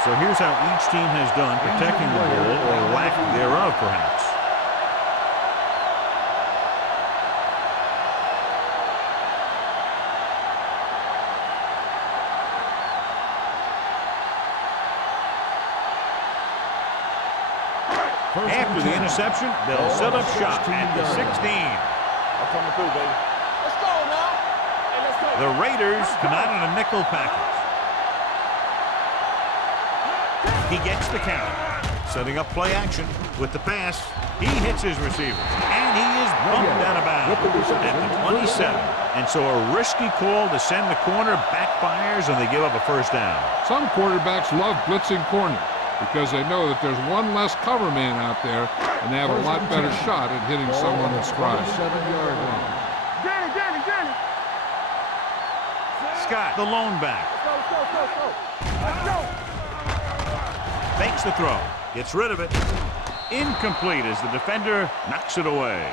So here's how each team has done protecting the ball, or lack thereof, perhaps. After the interception, they'll set up shop at the 16. I'm coming through, baby. Let's go now. Hey, let's go. The Raiders come out in a nickel package. He gets the count. Setting up play action with the pass. He hits his receiver. And he is bumped out of bounds at the 27. And so a risky call to send the corner backfires, and they give up a first down. Some quarterbacks love blitzing corners because they know that there's one less cover man out there, and they have a lot better shot at hitting someone in stride. 7-yard line. Danny. Scott, the lone back. Let's go. Fakes the throw. Gets rid of it. Incomplete as the defender knocks it away.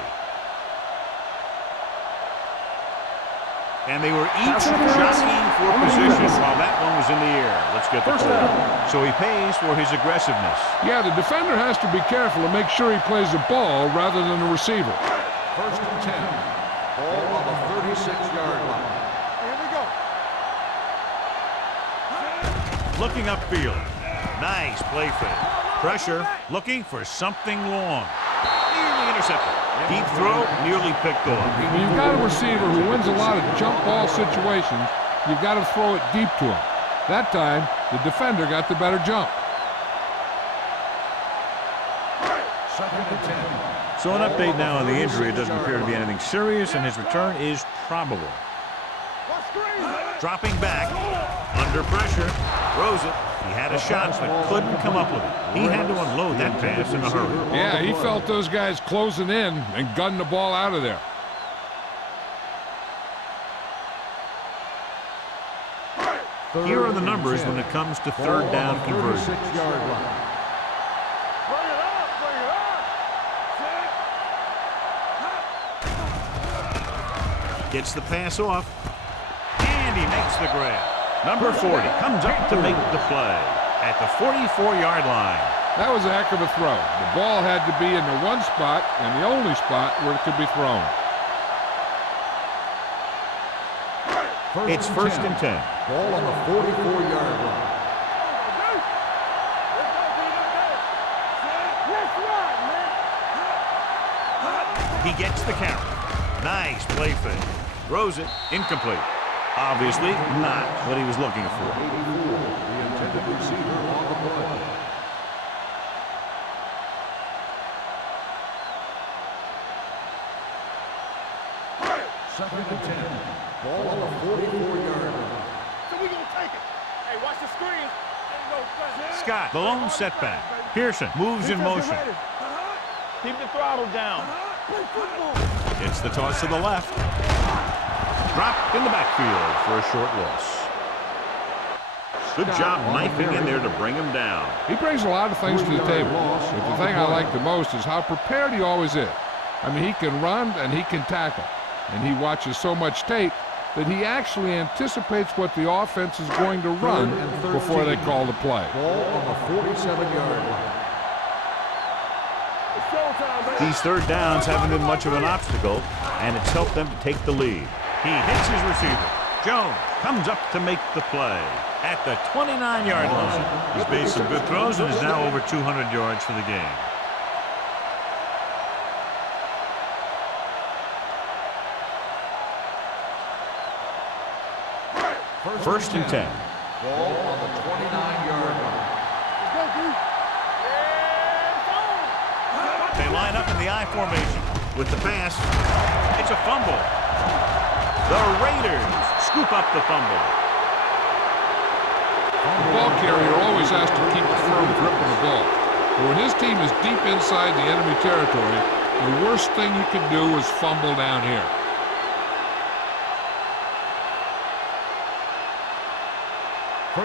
And they were each jockeying for position while that one was in the air. Let's get the call. So he pays for his aggressiveness. Yeah, the defender has to be careful to make sure he plays the ball rather than the receiver. First and 10. Ball on the 36-yard line. Here we go. Looking upfield. Nice play fake. Pressure, looking for something long. Nearly intercepted. Deep throw, nearly picked off. When you've got a receiver who wins a lot of jump ball situations, you've got to throw it deep to him. That time, the defender got the better jump. Second and 10. So an update now on the injury. It doesn't appear to be anything serious, and his return is probable. Dropping back, under pressure, throws it. He had a shot, but couldn't come up with it. He had to unload that pass in a hurry. Yeah, he felt those guys closing in and gunned the ball out of there. Here are the numbers when it comes to third down conversions. 36-yard line. Bring it up. Gets the pass off, and he makes the grab. Number 40 comes up to make the play at the 44-yard line. That was a heck of a throw. The ball had to be in the one spot and the only spot where it could be thrown. It's first and 10. Ball on the 44-yard line. gets the carry. Nice play fake. Throws it. Incomplete. Obviously not what he was looking for. The intended receiver on the play. Second and 10. Ball on the 44-yard line. So we gonna take it. Hey, watch the screen. Scott, the lone setback. Pearson moves in motion. Keep the throttle down. It's the toss to the left. Dropped in the backfield for a short loss. Good job knifing in there to bring him down. He brings a lot of things to the table, but the thing I like the most is how prepared he always is. I mean, he can run and he can tackle, and he watches so much tape that he actually anticipates what the offense is going to run before they call the play. Ball on the 47-yard line. These third downs haven't been much of an obstacle, and it's helped them to take the lead. He hits his receiver. Jones comes up to make the play at the 29-yard line. He's made some good throws and is now over 200 yards for the game. First and 10. Ball on the 29-yard line. They line up in the I formation with the pass. It's a fumble. The Raiders scoop up the fumble. The ball carrier always has to keep a firm grip on the ball. But when his team is deep inside the enemy territory, the worst thing you can do is fumble down here.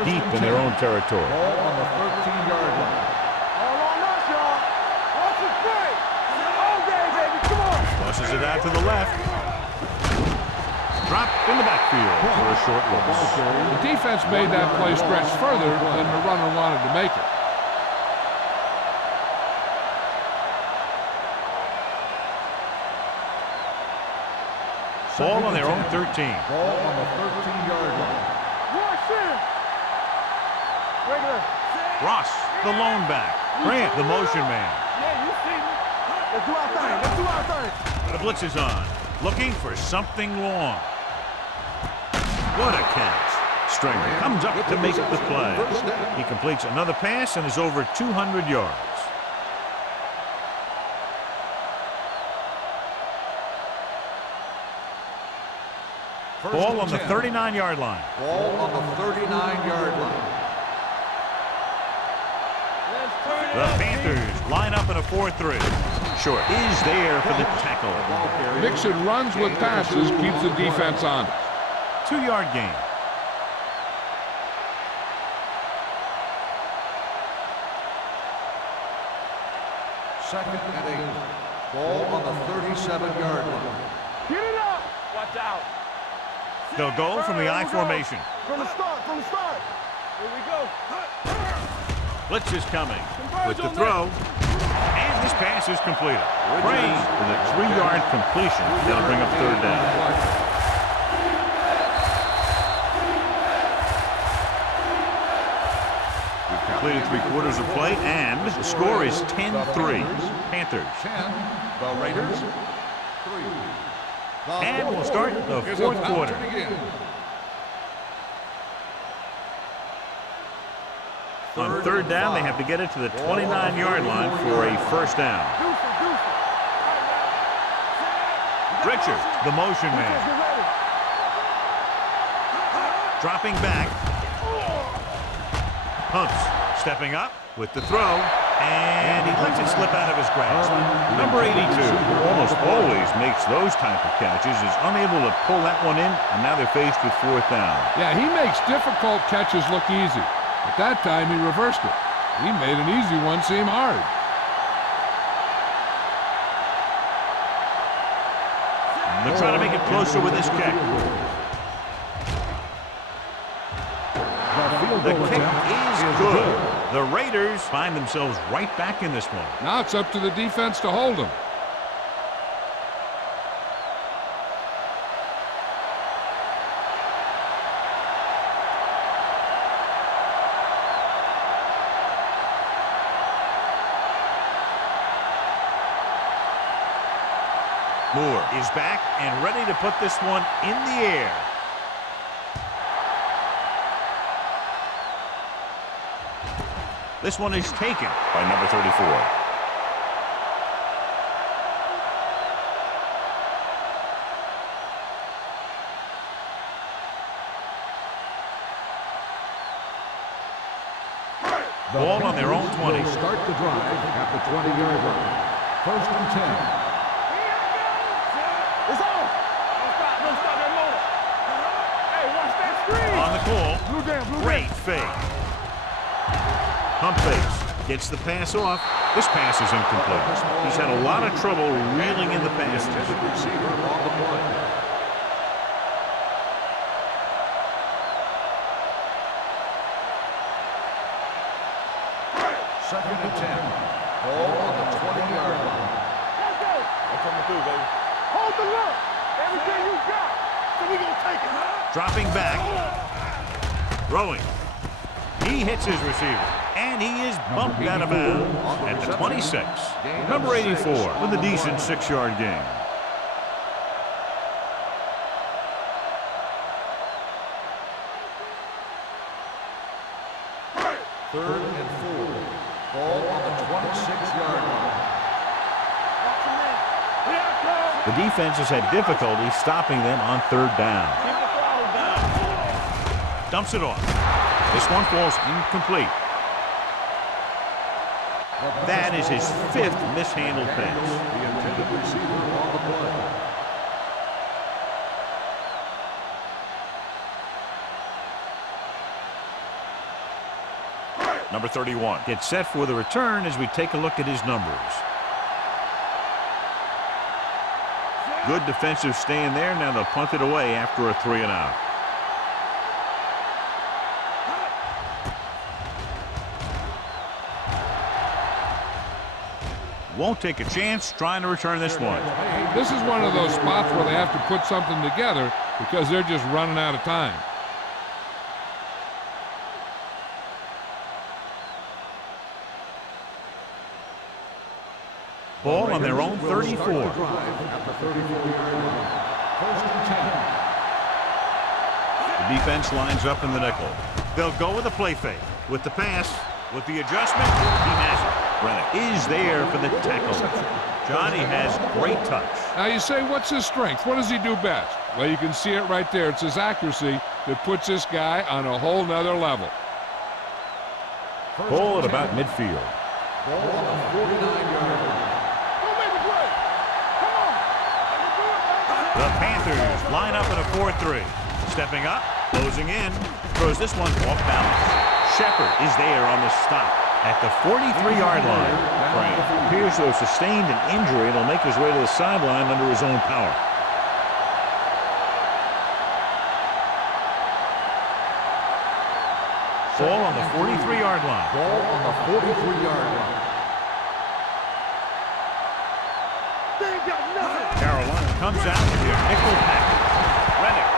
Deep in their own territory. Ball on the 13-yard line. All on us, y'all. Watch the play. All day, baby. Come on. Tosses it out to the left. Dropped in the backfield for a short loss. The defense made that play stretch further than the runner wanted to make it. Ball on their own 13. Ball on the 13-yard line. Watch it. Regular. Ross, the lone back. Grant, the motion man. Yeah, you see me. Let's do our thing. Let's do our thing. The blitz is on. Looking for something long. What a catch. Stringer comes up to make the play. He completes another pass and is over 200 yards. Ball on the 39-yard line. Ball on the 39-yard line. The Panthers line up in a 4-3. Short is there for the tackle. Mixing runs with passes keeps the defense on. 2-yard gain. Second and 8. Ball on the 37-yard line. Get it up. Watch out. They'll go from the I formation. From the start. From the start. Here we go. Blitz is coming with the throw. And this pass is completed. Praise with a 3-yard completion. That'll bring up third down. We've completed 3/4 of play, and the score is 10-3. Panthers. 10. The Raiders. 3. And we'll start the fourth quarter. On third down, they have to get it to the 29-yard line for a first down. Richards, the motion man. Dropping back. Hunts stepping up with the throw. And he lets it slip out of his grasp. Number 82, who almost always makes those type of catches, is unable to pull that one in, and now they're faced with fourth down. Yeah, he makes difficult catches look easy. At that time, he reversed it. He made an easy one seem hard. They're trying to make it closer with this kick. The kick is good. The Raiders find themselves right back in this one. Now it's up to the defense to hold them. Moore is back and ready to put this one in the air. This one is taken by number 34. Ball on their own 20. Start the drive at the 20-yard line. 1st and 10. It's on. Don't stop that motor. Hey, watch that screen. On the call. Blue Great fake. Pump fakes. Gets the pass off. This pass is incomplete. He's had a lot of trouble reeling in the passes. Receiver on the play. Second and 10. Ball on the 20-yard line. Let's go. I'm coming through, baby. Hold the look. Everything you got. So we gonna take it. Dropping back. Throwing. He hits his receiver. And he is bumped out of bounds at the 26. Number 84 with a decent 6-yard gain. Third and 4. Ball on the 26-yard line. The defense has had difficulty stopping them on 3rd down. Dumps it off. This one falls incomplete. That is his 5th mishandled pass. The intended receiver on the play. Number 31 gets set for the return as we take a look at his numbers. Good defensive stand there. Now they'll punt it away after a 3-and-out. Won't take a chance trying to return this one. This is one of those spots where they have to put something together because they're just running out of time. Ball on their own 34. At the 34-yard line. 1st and 10. The defense lines up in the nickel. They'll go with a play fake. With the pass, with the adjustment, he has it. Rennick is there for the tackle. Johnny has great touch. Now you say, what's his strength? What does he do best? Well, you can see it right there. It's his accuracy that puts this guy on a whole nother level. Ball at about midfield. Ball on the 49-yard line. The Panthers line up in a 4-3. Stepping up, closing in, throws this one off balance. Shepard is there on the stop at the 43-yard line. Frank appears to have sustained an injury and will make his way to the sideline under his own power. Ball on the 43-yard line. Ball on the 43-yard line. Carolina comes out with their nickel package. Rennick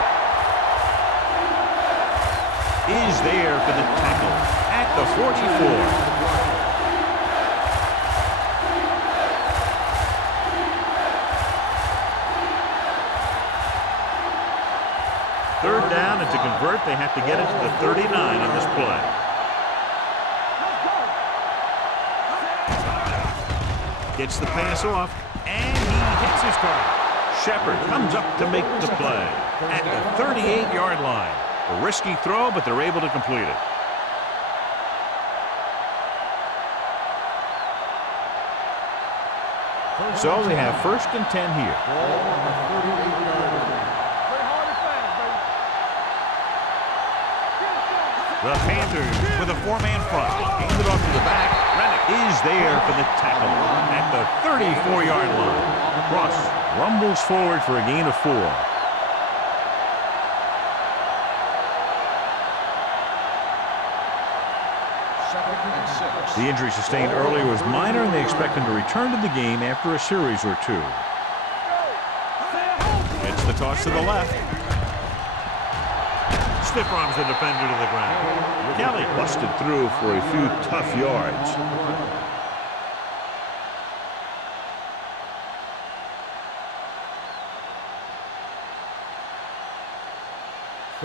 is there for the tackle at the 44. Third down, and to convert, they have to get it to the 39 on this play. Gets the pass off, and he hits his target. Shepard comes up to make the play at the 38-yard line. A risky throw, but they're able to complete it. So they have 1st and 10 here. Ball on the 38-yard line. The Panthers with a 4-man front. Hand it off to the back. Rennick is there for the tackle at the 34-yard line. Cross rumbles forward for a gain of 4. The injury sustained earlier was minor, and they expect him to return to the game after a series or 2. It's the toss to the left. Stiff arms the defender to the ground. Kelly busted through for a few tough yards.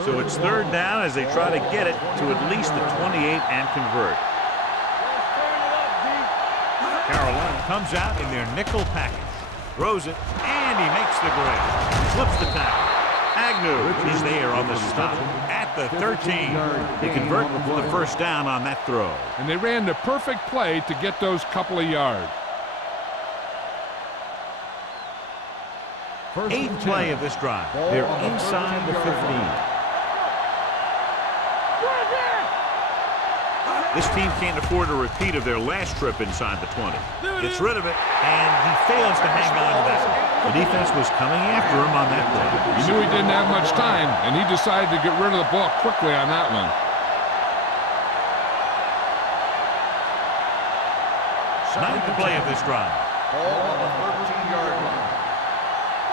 So it's third down as they try to get it to at least the 28 and convert. Carolina comes out in their nickel package. Throws it, and he makes the grab. Flips the tackle. Agnew is there on the stop at the 13. They convert for the first down on that throw. And they ran the perfect play to get those couple of yards. Eighth play of this drive. They're inside the 15. This team can't afford a repeat of their last trip inside the 20. Gets rid of it, and he fails to hang on to that one. The defense was coming after him on that play. He knew he didn't have much time, and he decided to get rid of the ball quickly on that one. Ninth play of this drive. Ball on the 13-yard line.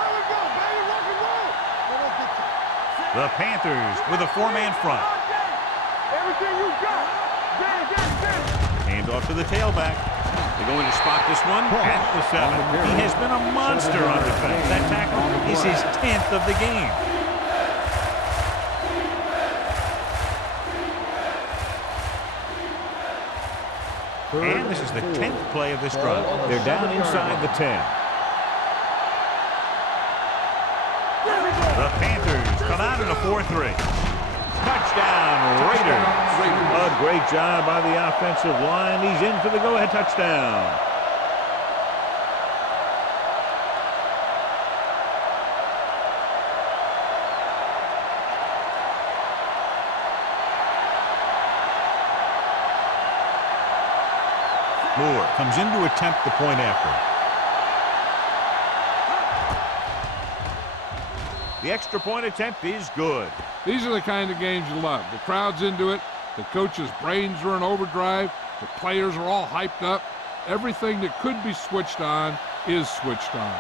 There we go, baby. Rock and roll. The Panthers with a four-man front. Everything you got. Hand off to the tailback. They're going to spot this one at the 7. He has been a monster on defense. That tackle is his 10th of the game. And this is the 10th play of this drive. They're down inside the 10. The Panthers come out in a 4-3. Touchdown, Raiders. A great job by the offensive line. He's in for the go-ahead touchdown. Moore comes in to attempt the point after. The extra point attempt is good. These are the kind of games you love. The crowd's into it. The coach's brains are in overdrive. The players are all hyped up. Everything that could be switched on is switched on.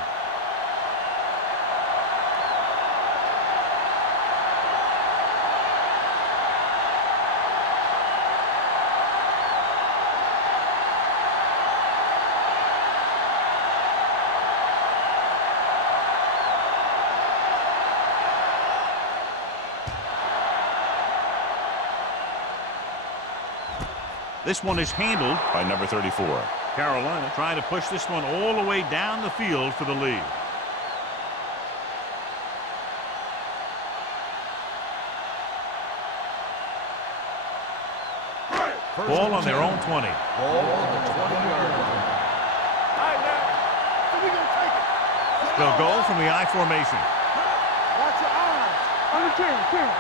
This one is handled by number 34. Carolina trying to push this one all the way down the field for the lead. Ball on their own 20. Ball on the 20-yard line. All right, now. So we gonna take it. They'll go from the I formation. Watch your eyes. On the 10.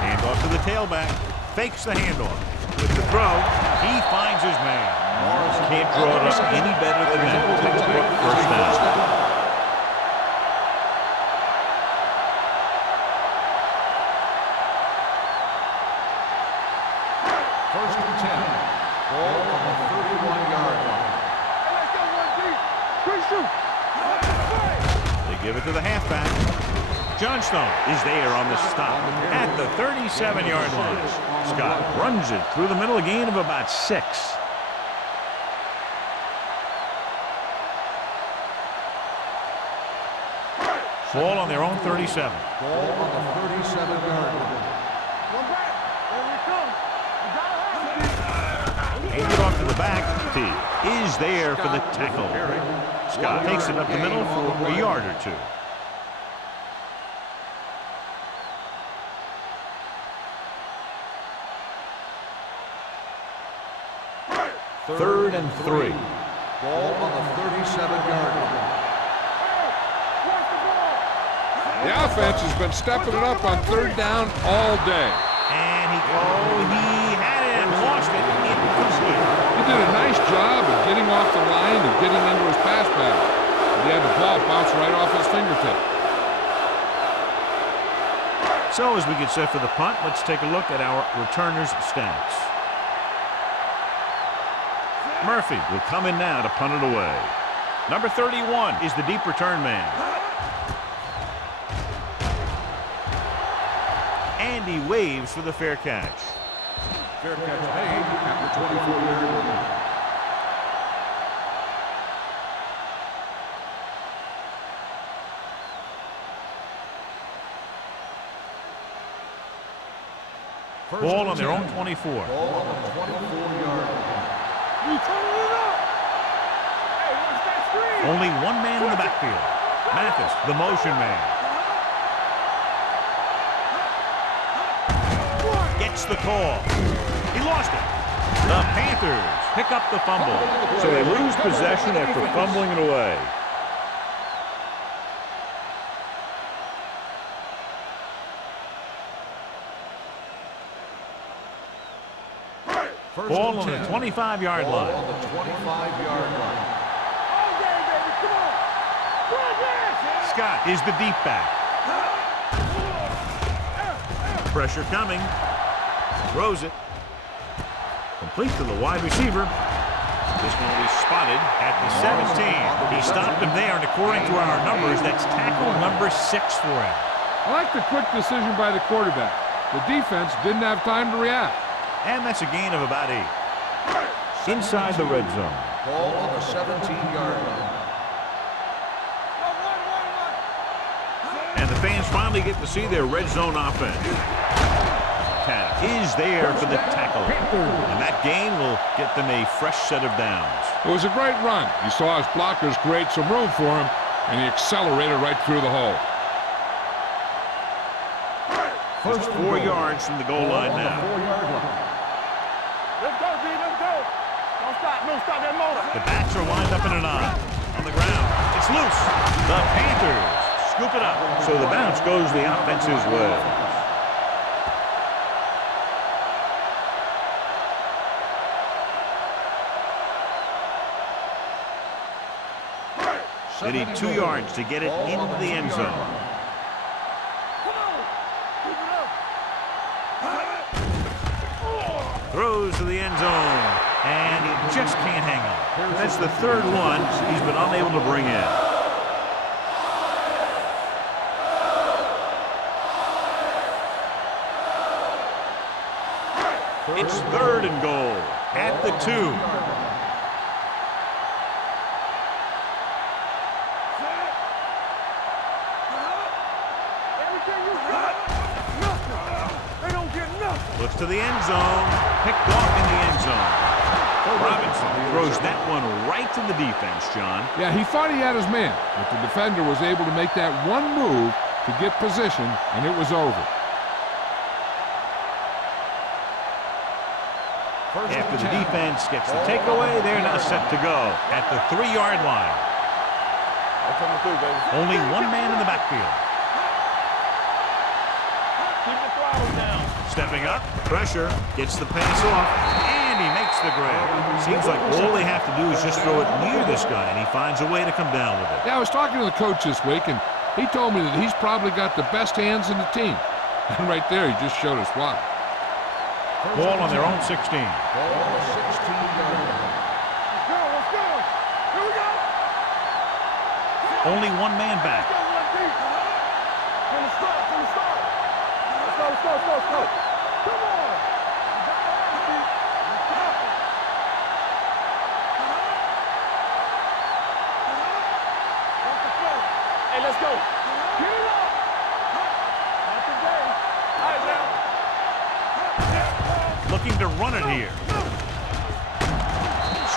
Hand off to the tailback. Fakes the handoff. With the throw, he finds his man. Morris can't draw it up any better than that. Textbook first down. First and 10. Ball on the 31-yard line. Hey, let's go, 1D. Quick shoot. They give it to the halfback. Johnstone is there on the stop at the 37-yard line. Scott runs it through the middle, a gain of about 6. Ball on their own 37. Ball on the 37-yard line. One back. Here we come. You gotta have it. Hand it off to the back. T is there for the tackle. Scott takes it up the middle for a yard or 2. Third and 3. Ball on the 37-yard line. The offense has been stepping it up on third down all day. And he had it and lost it. Incomplete. He did a nice job of getting off the line and getting into his pass pattern. He had the ball bounce right off his fingertip. So as we get set for the punt, let's take a look at our returners' stats. Murphy will come in now to punt it away. Number 31 is the deep return man. And he waves for the fair catch. Fair catch made at the 24-yard line. Ball on their own 24. Ball on the 24-yard line. You turning it up. Hey, what's that screen? Only one man in the backfield. Mathis, the motion man. Gets the call. He lost it. The Panthers pick up the fumble. So they lose possession after fumbling it away. Ball on the 25-yard line. Ball on the 25-yard line. All game, baby. Come on. Run this. Scott is the deep back. Pressure coming. Throws it. Complete to the wide receiver. This one will be spotted at the 17. He stopped him there, and according to our numbers, that's tackle number 6 for him. I like the quick decision by the quarterback. The defense didn't have time to react. And that's a gain of about 8. Inside the red zone. Ball on the 17-yard line. And the fans finally get to see their red zone offense. Tap is there for the tackle. And that gain will get them a fresh set of downs. It was a great run. He saw his blockers create some room for him, and he accelerated right through the hole. First 4 yards from the goal line now. Let's go, D. Let's go. Don't stop. Don't stop that motor. The backs are lined up in an I. On the ground. It's loose. The Panthers scoop it up. So the bounce goes the offense's way. They need 2 yards to get it into the end zone. Throws to the end zone, and he just can't hang on. That's the 3rd one he's been unable to bring in. It's 3rd and goal at the 2. Looks to the end zone. Picked off in the end zone. Robinson throws that one right to the defense, John. Yeah, he thought he had his man, but the defender was able to make that one move to get position, and it was over. After the defense gets the takeaway, they're now set to go at the 3-yard line. Only one man in the backfield. Keep the throttle down. Stepping up, pressure, gets the pass off, and he makes the grab. Seems like all they have to do is just throw it near this guy, and he finds a way to come down with it. Yeah, I was talking to the coach this week, and he told me that he's probably got the best hands in the team. And right there, he just showed us why. Ball on their own 16. Ball on the 16-yard line. Let's go. Let's go. Here we go. Only one man back. Let's go, one deep. From the start. From the start. Let's go. Let's go. Let's go. Let's go. Come on. Hey, let's go. Get it up. Not today. All right, now. Looking to run it here.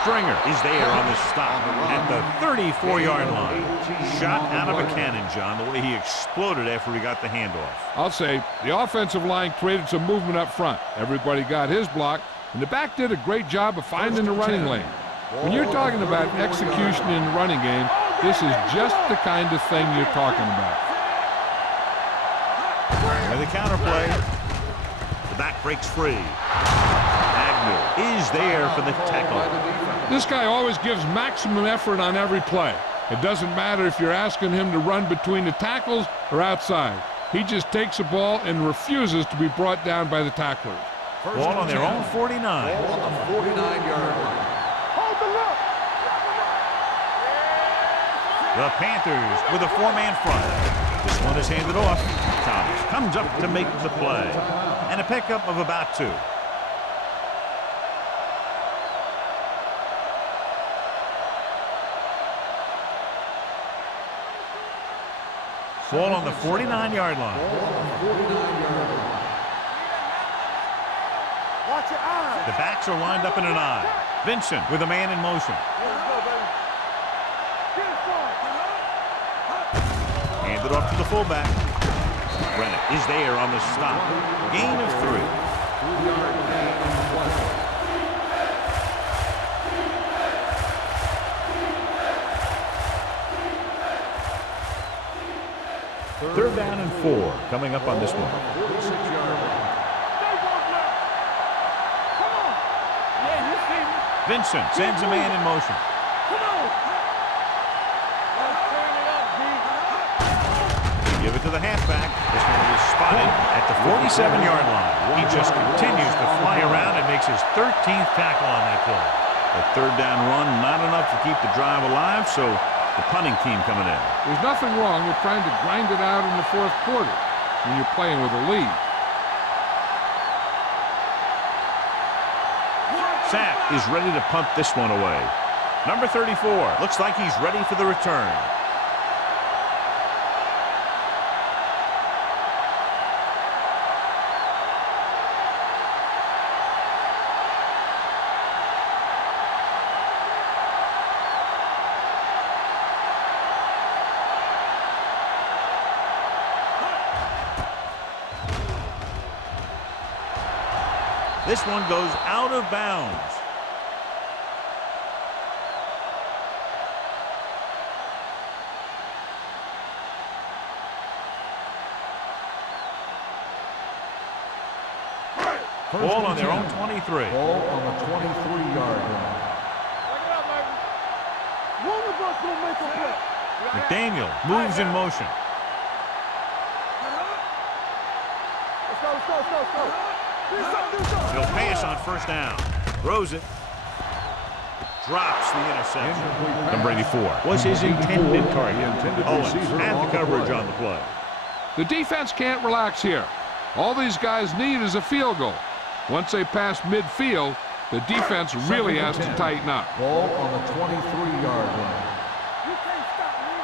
Stringer is there on the stop at the 34-yard line. Shot out of a cannon, John, the way he exploded after he got the handoff. I'll say the offensive line created some movement up front. Everybody got his block, and the back did a great job of finding the running lane. When you're talking about execution in the running game, this is just the kind of thing you're talking about. And the counterplay. The back breaks free. Agnew is there for the tackle. This guy always gives maximum effort on every play. It doesn't matter if you're asking him to run between the tackles or outside. He just takes the ball and refuses to be brought down by the tacklers. Ball on their own 49. Ball on the 49-yard line. Hold the look. The Panthers with a 4-man front. This one is handed off. Thomas comes up to make the play. And a pickup of about 2. Ball on the 49-yard line. Watch your eyes. The backs are lined up in an I. Vincent with a man in motion. Let's go, baby. Get it started. Hand it off to the fullback. Rennick is there on the stop. Gain of 3. 3-yard gain on the play. Third down and 4 coming up on this one. 46-yard line. Stay one left. Come on. Yeah, you see me. Vincent sends a man in motion. Come on. Let's turn it up, B. Give it to the halfback. This one is spotted at the 47-yard line. He just continues to fly around and makes his 13th tackle on that play. The third down run, not enough to keep the drive alive, so the punting team coming in. There's nothing wrong with trying to grind it out in the fourth quarter when you're playing with a lead. Sapp is ready to punt this one away. Number 34 looks like he's ready for the return. This one goes out of bounds. Ball on their own 23. Ball on the 23-yard line. Check it out, baby. One of us will make a play. McDaniel moves in motion. Let's go, let's go, let's go, let's go. Do something, do something. He'll pass on first down. Throws it. Drops the interception. Number 84 was his intended target. Owens had the coverage on the play. The defense can't relax here. All these guys need is a field goal. Once they pass midfield, the defense really has to tighten up. Ball on the 23-yard line. You can't stop me.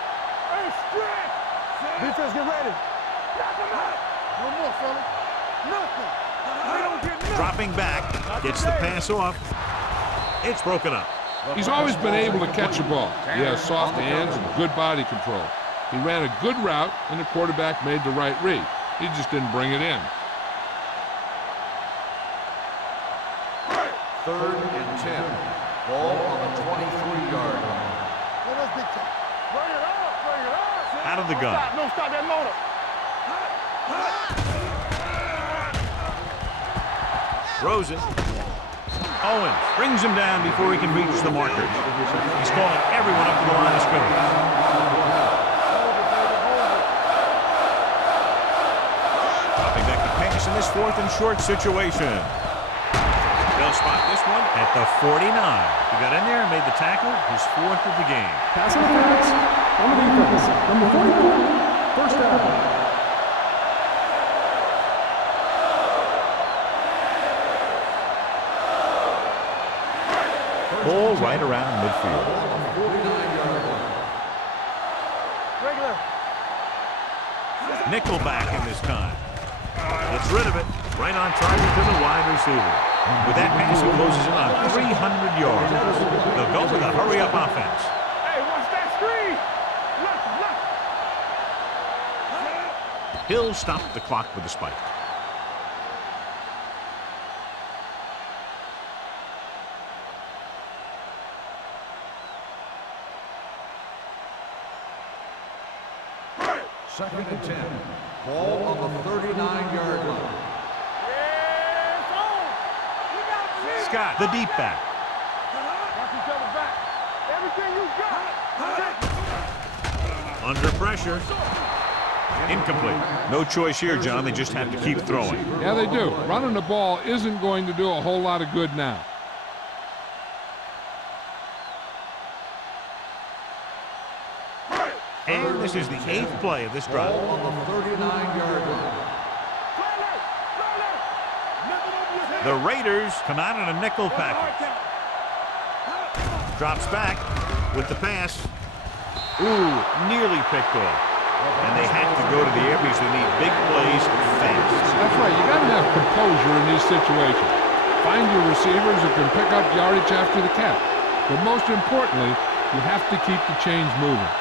Hey, stretch. Defense, get ready. Knock him out. No more, fella. Nothing. They don't get nothing. Dropping back, gets the pass off. It's broken up. He's always been able to catch a ball. He has soft hands and good body control. He ran a good route, and the quarterback made the right read. He just didn't bring it in. 3rd and 10. Ball on the 23-yard line. Let us big time. Bring it up, bring it up. Out of the gun. Don't stop that motor. Throws it. Owens brings him down before he can reach the markers. He's calling everyone up to the line of scrimmage. Dropping back to pass in this 4th and short situation. They'll spot this one at the 49. He got in there and made the tackle, his 4th of the game. Pass interference on the defense. Number 44, first down. Ball right around midfield. 49-yard line. Regular. Nickelback in this time. Gets rid of it. Right on target to the wide receiver. With that pass, he closes in on 300 yards. They'll go with a hurry-up offense. Hey, watch that screen. Look. He'll stop the clock with a spike. Second and 10. Ball on the 39-yard line. Yes, on. You got it. Scott, the deep back. Watch each other back. Everything you got. Under pressure. Incomplete. No choice here, John. They just have to keep throwing. Yeah, they do. Running the ball isn't going to do a whole lot of good now. And this is the 8th play of this drive. Ball on the 39-yard line. The Raiders come out in a nickel package. Drops back with the pass. Ooh, nearly picked off. And they have to go to the air because they need big plays fast. That's right. You got to have composure in these situations. Find your receivers who can pick up yardage after the catch. But most importantly, you have to keep the chains moving.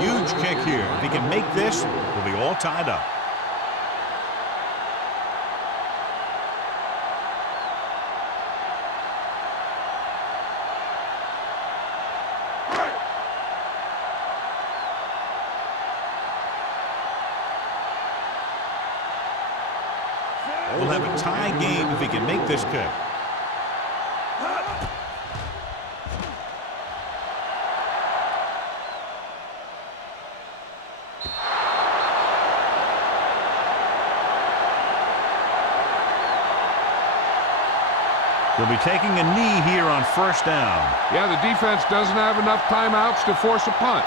Huge kick here. If he can make this, we'll be all tied up. We'll have a tie game if he can make this kick. They'll be taking a knee here on first down. Yeah, the defense doesn't have enough timeouts to force a punt.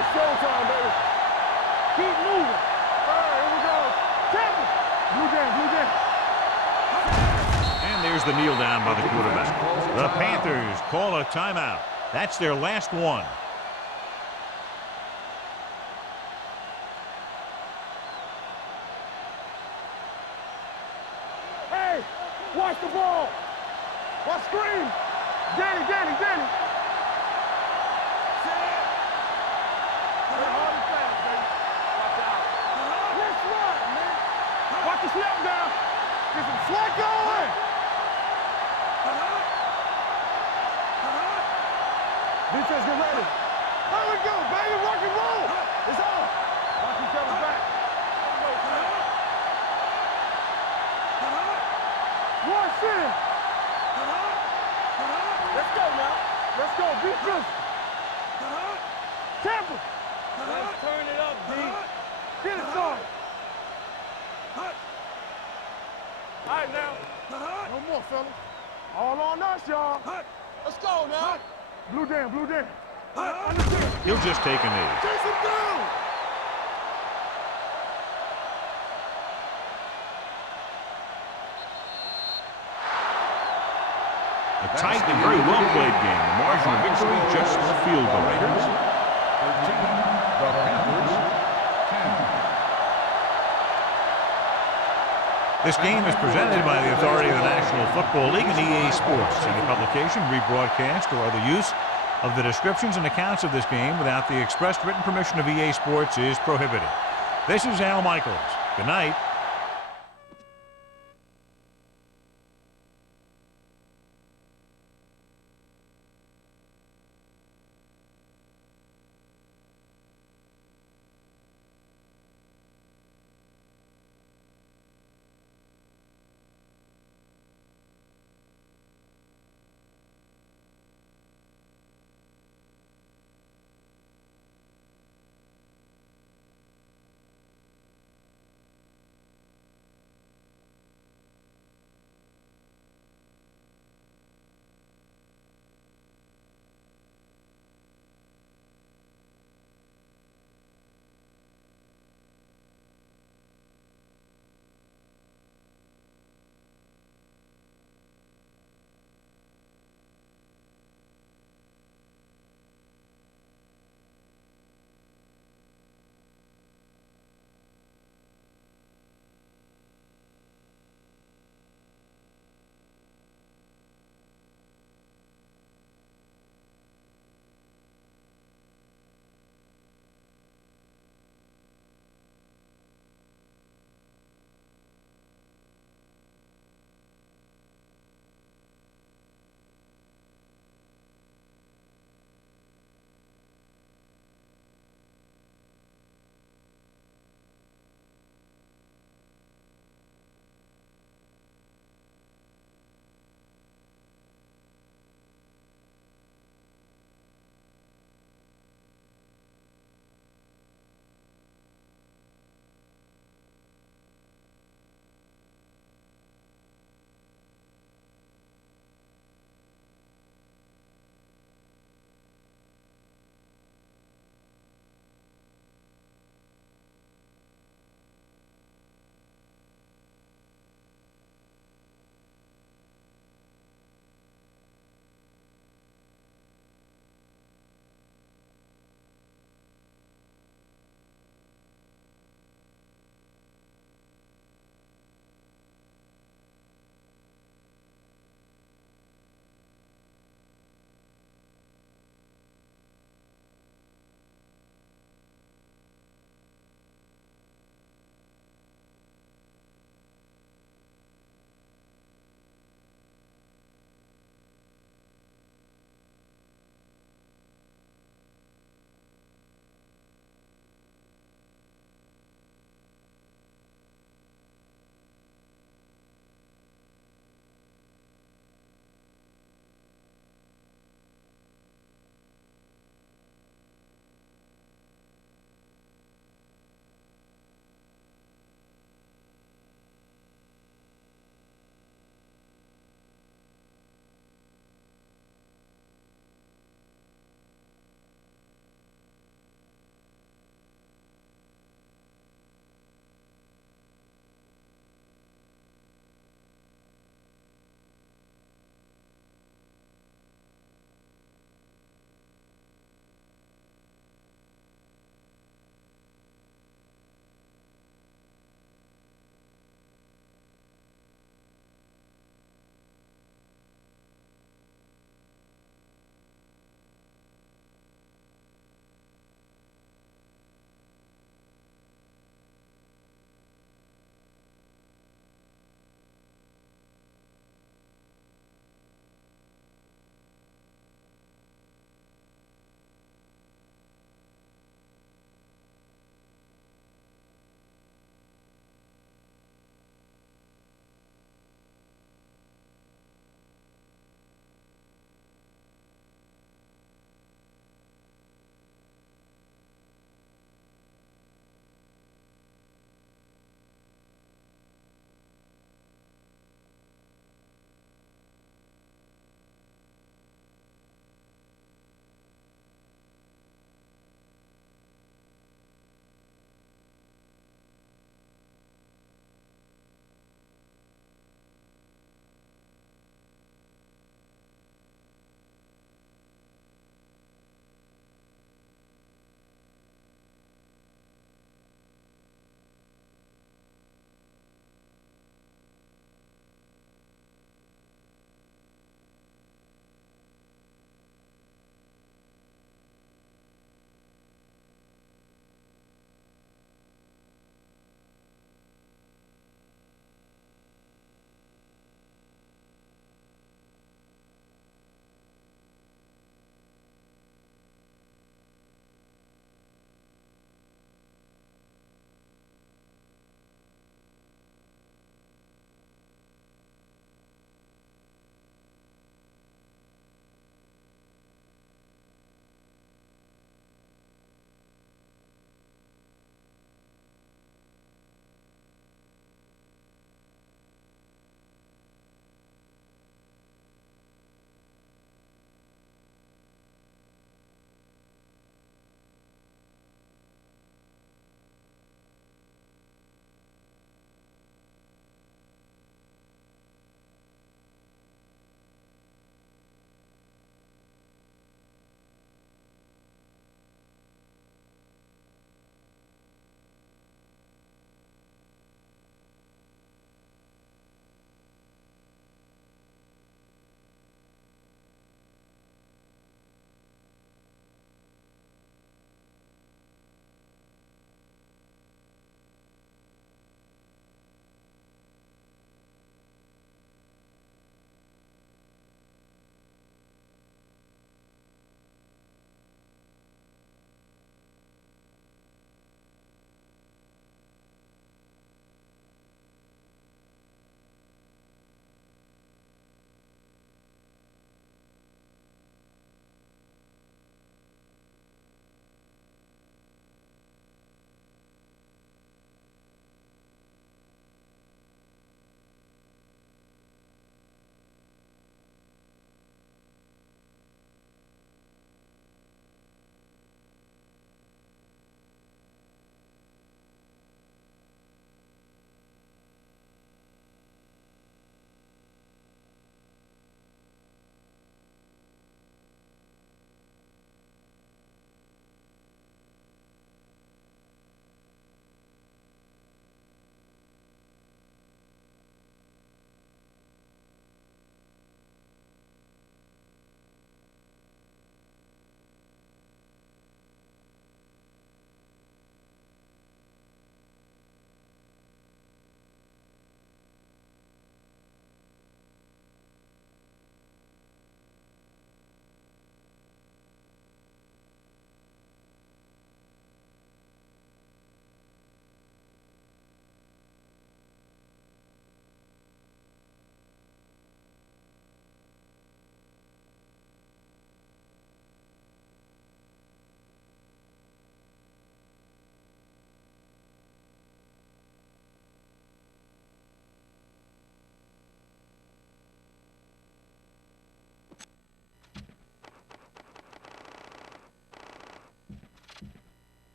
It's showtime, baby. Keep moving. All right, here we go. Tackle. Blue jam, blue jam. And there's the kneel down by the quarterback. The Panthers call a timeout. That's their last one. Hey, watch the ball. Watch screen. Danny, Danny, Danny. Let's run, man. Watch the snap down. Get some slack going. Defense, get ready. There we go, baby. Rock and roll. It's on. Watch each other back. Rush in. Let's go now. Let's go. Be physical. Tampa. Let's turn it up, D. Get it started. All right, now. No more, fella. All on us, y'all. Let's go now. Blue jam, blue jam. Understand. He'll just take a knee. Chase him down. A tight and very well played game. The margin of victory just a field goal. 13, the Panthers 10. This game is presented by the authority of the National Football League and EA Sports. Any publication, rebroadcast, or other use of the descriptions and accounts of this game without the expressed written permission of EA Sports is prohibited. This is Al Michaels. Good night.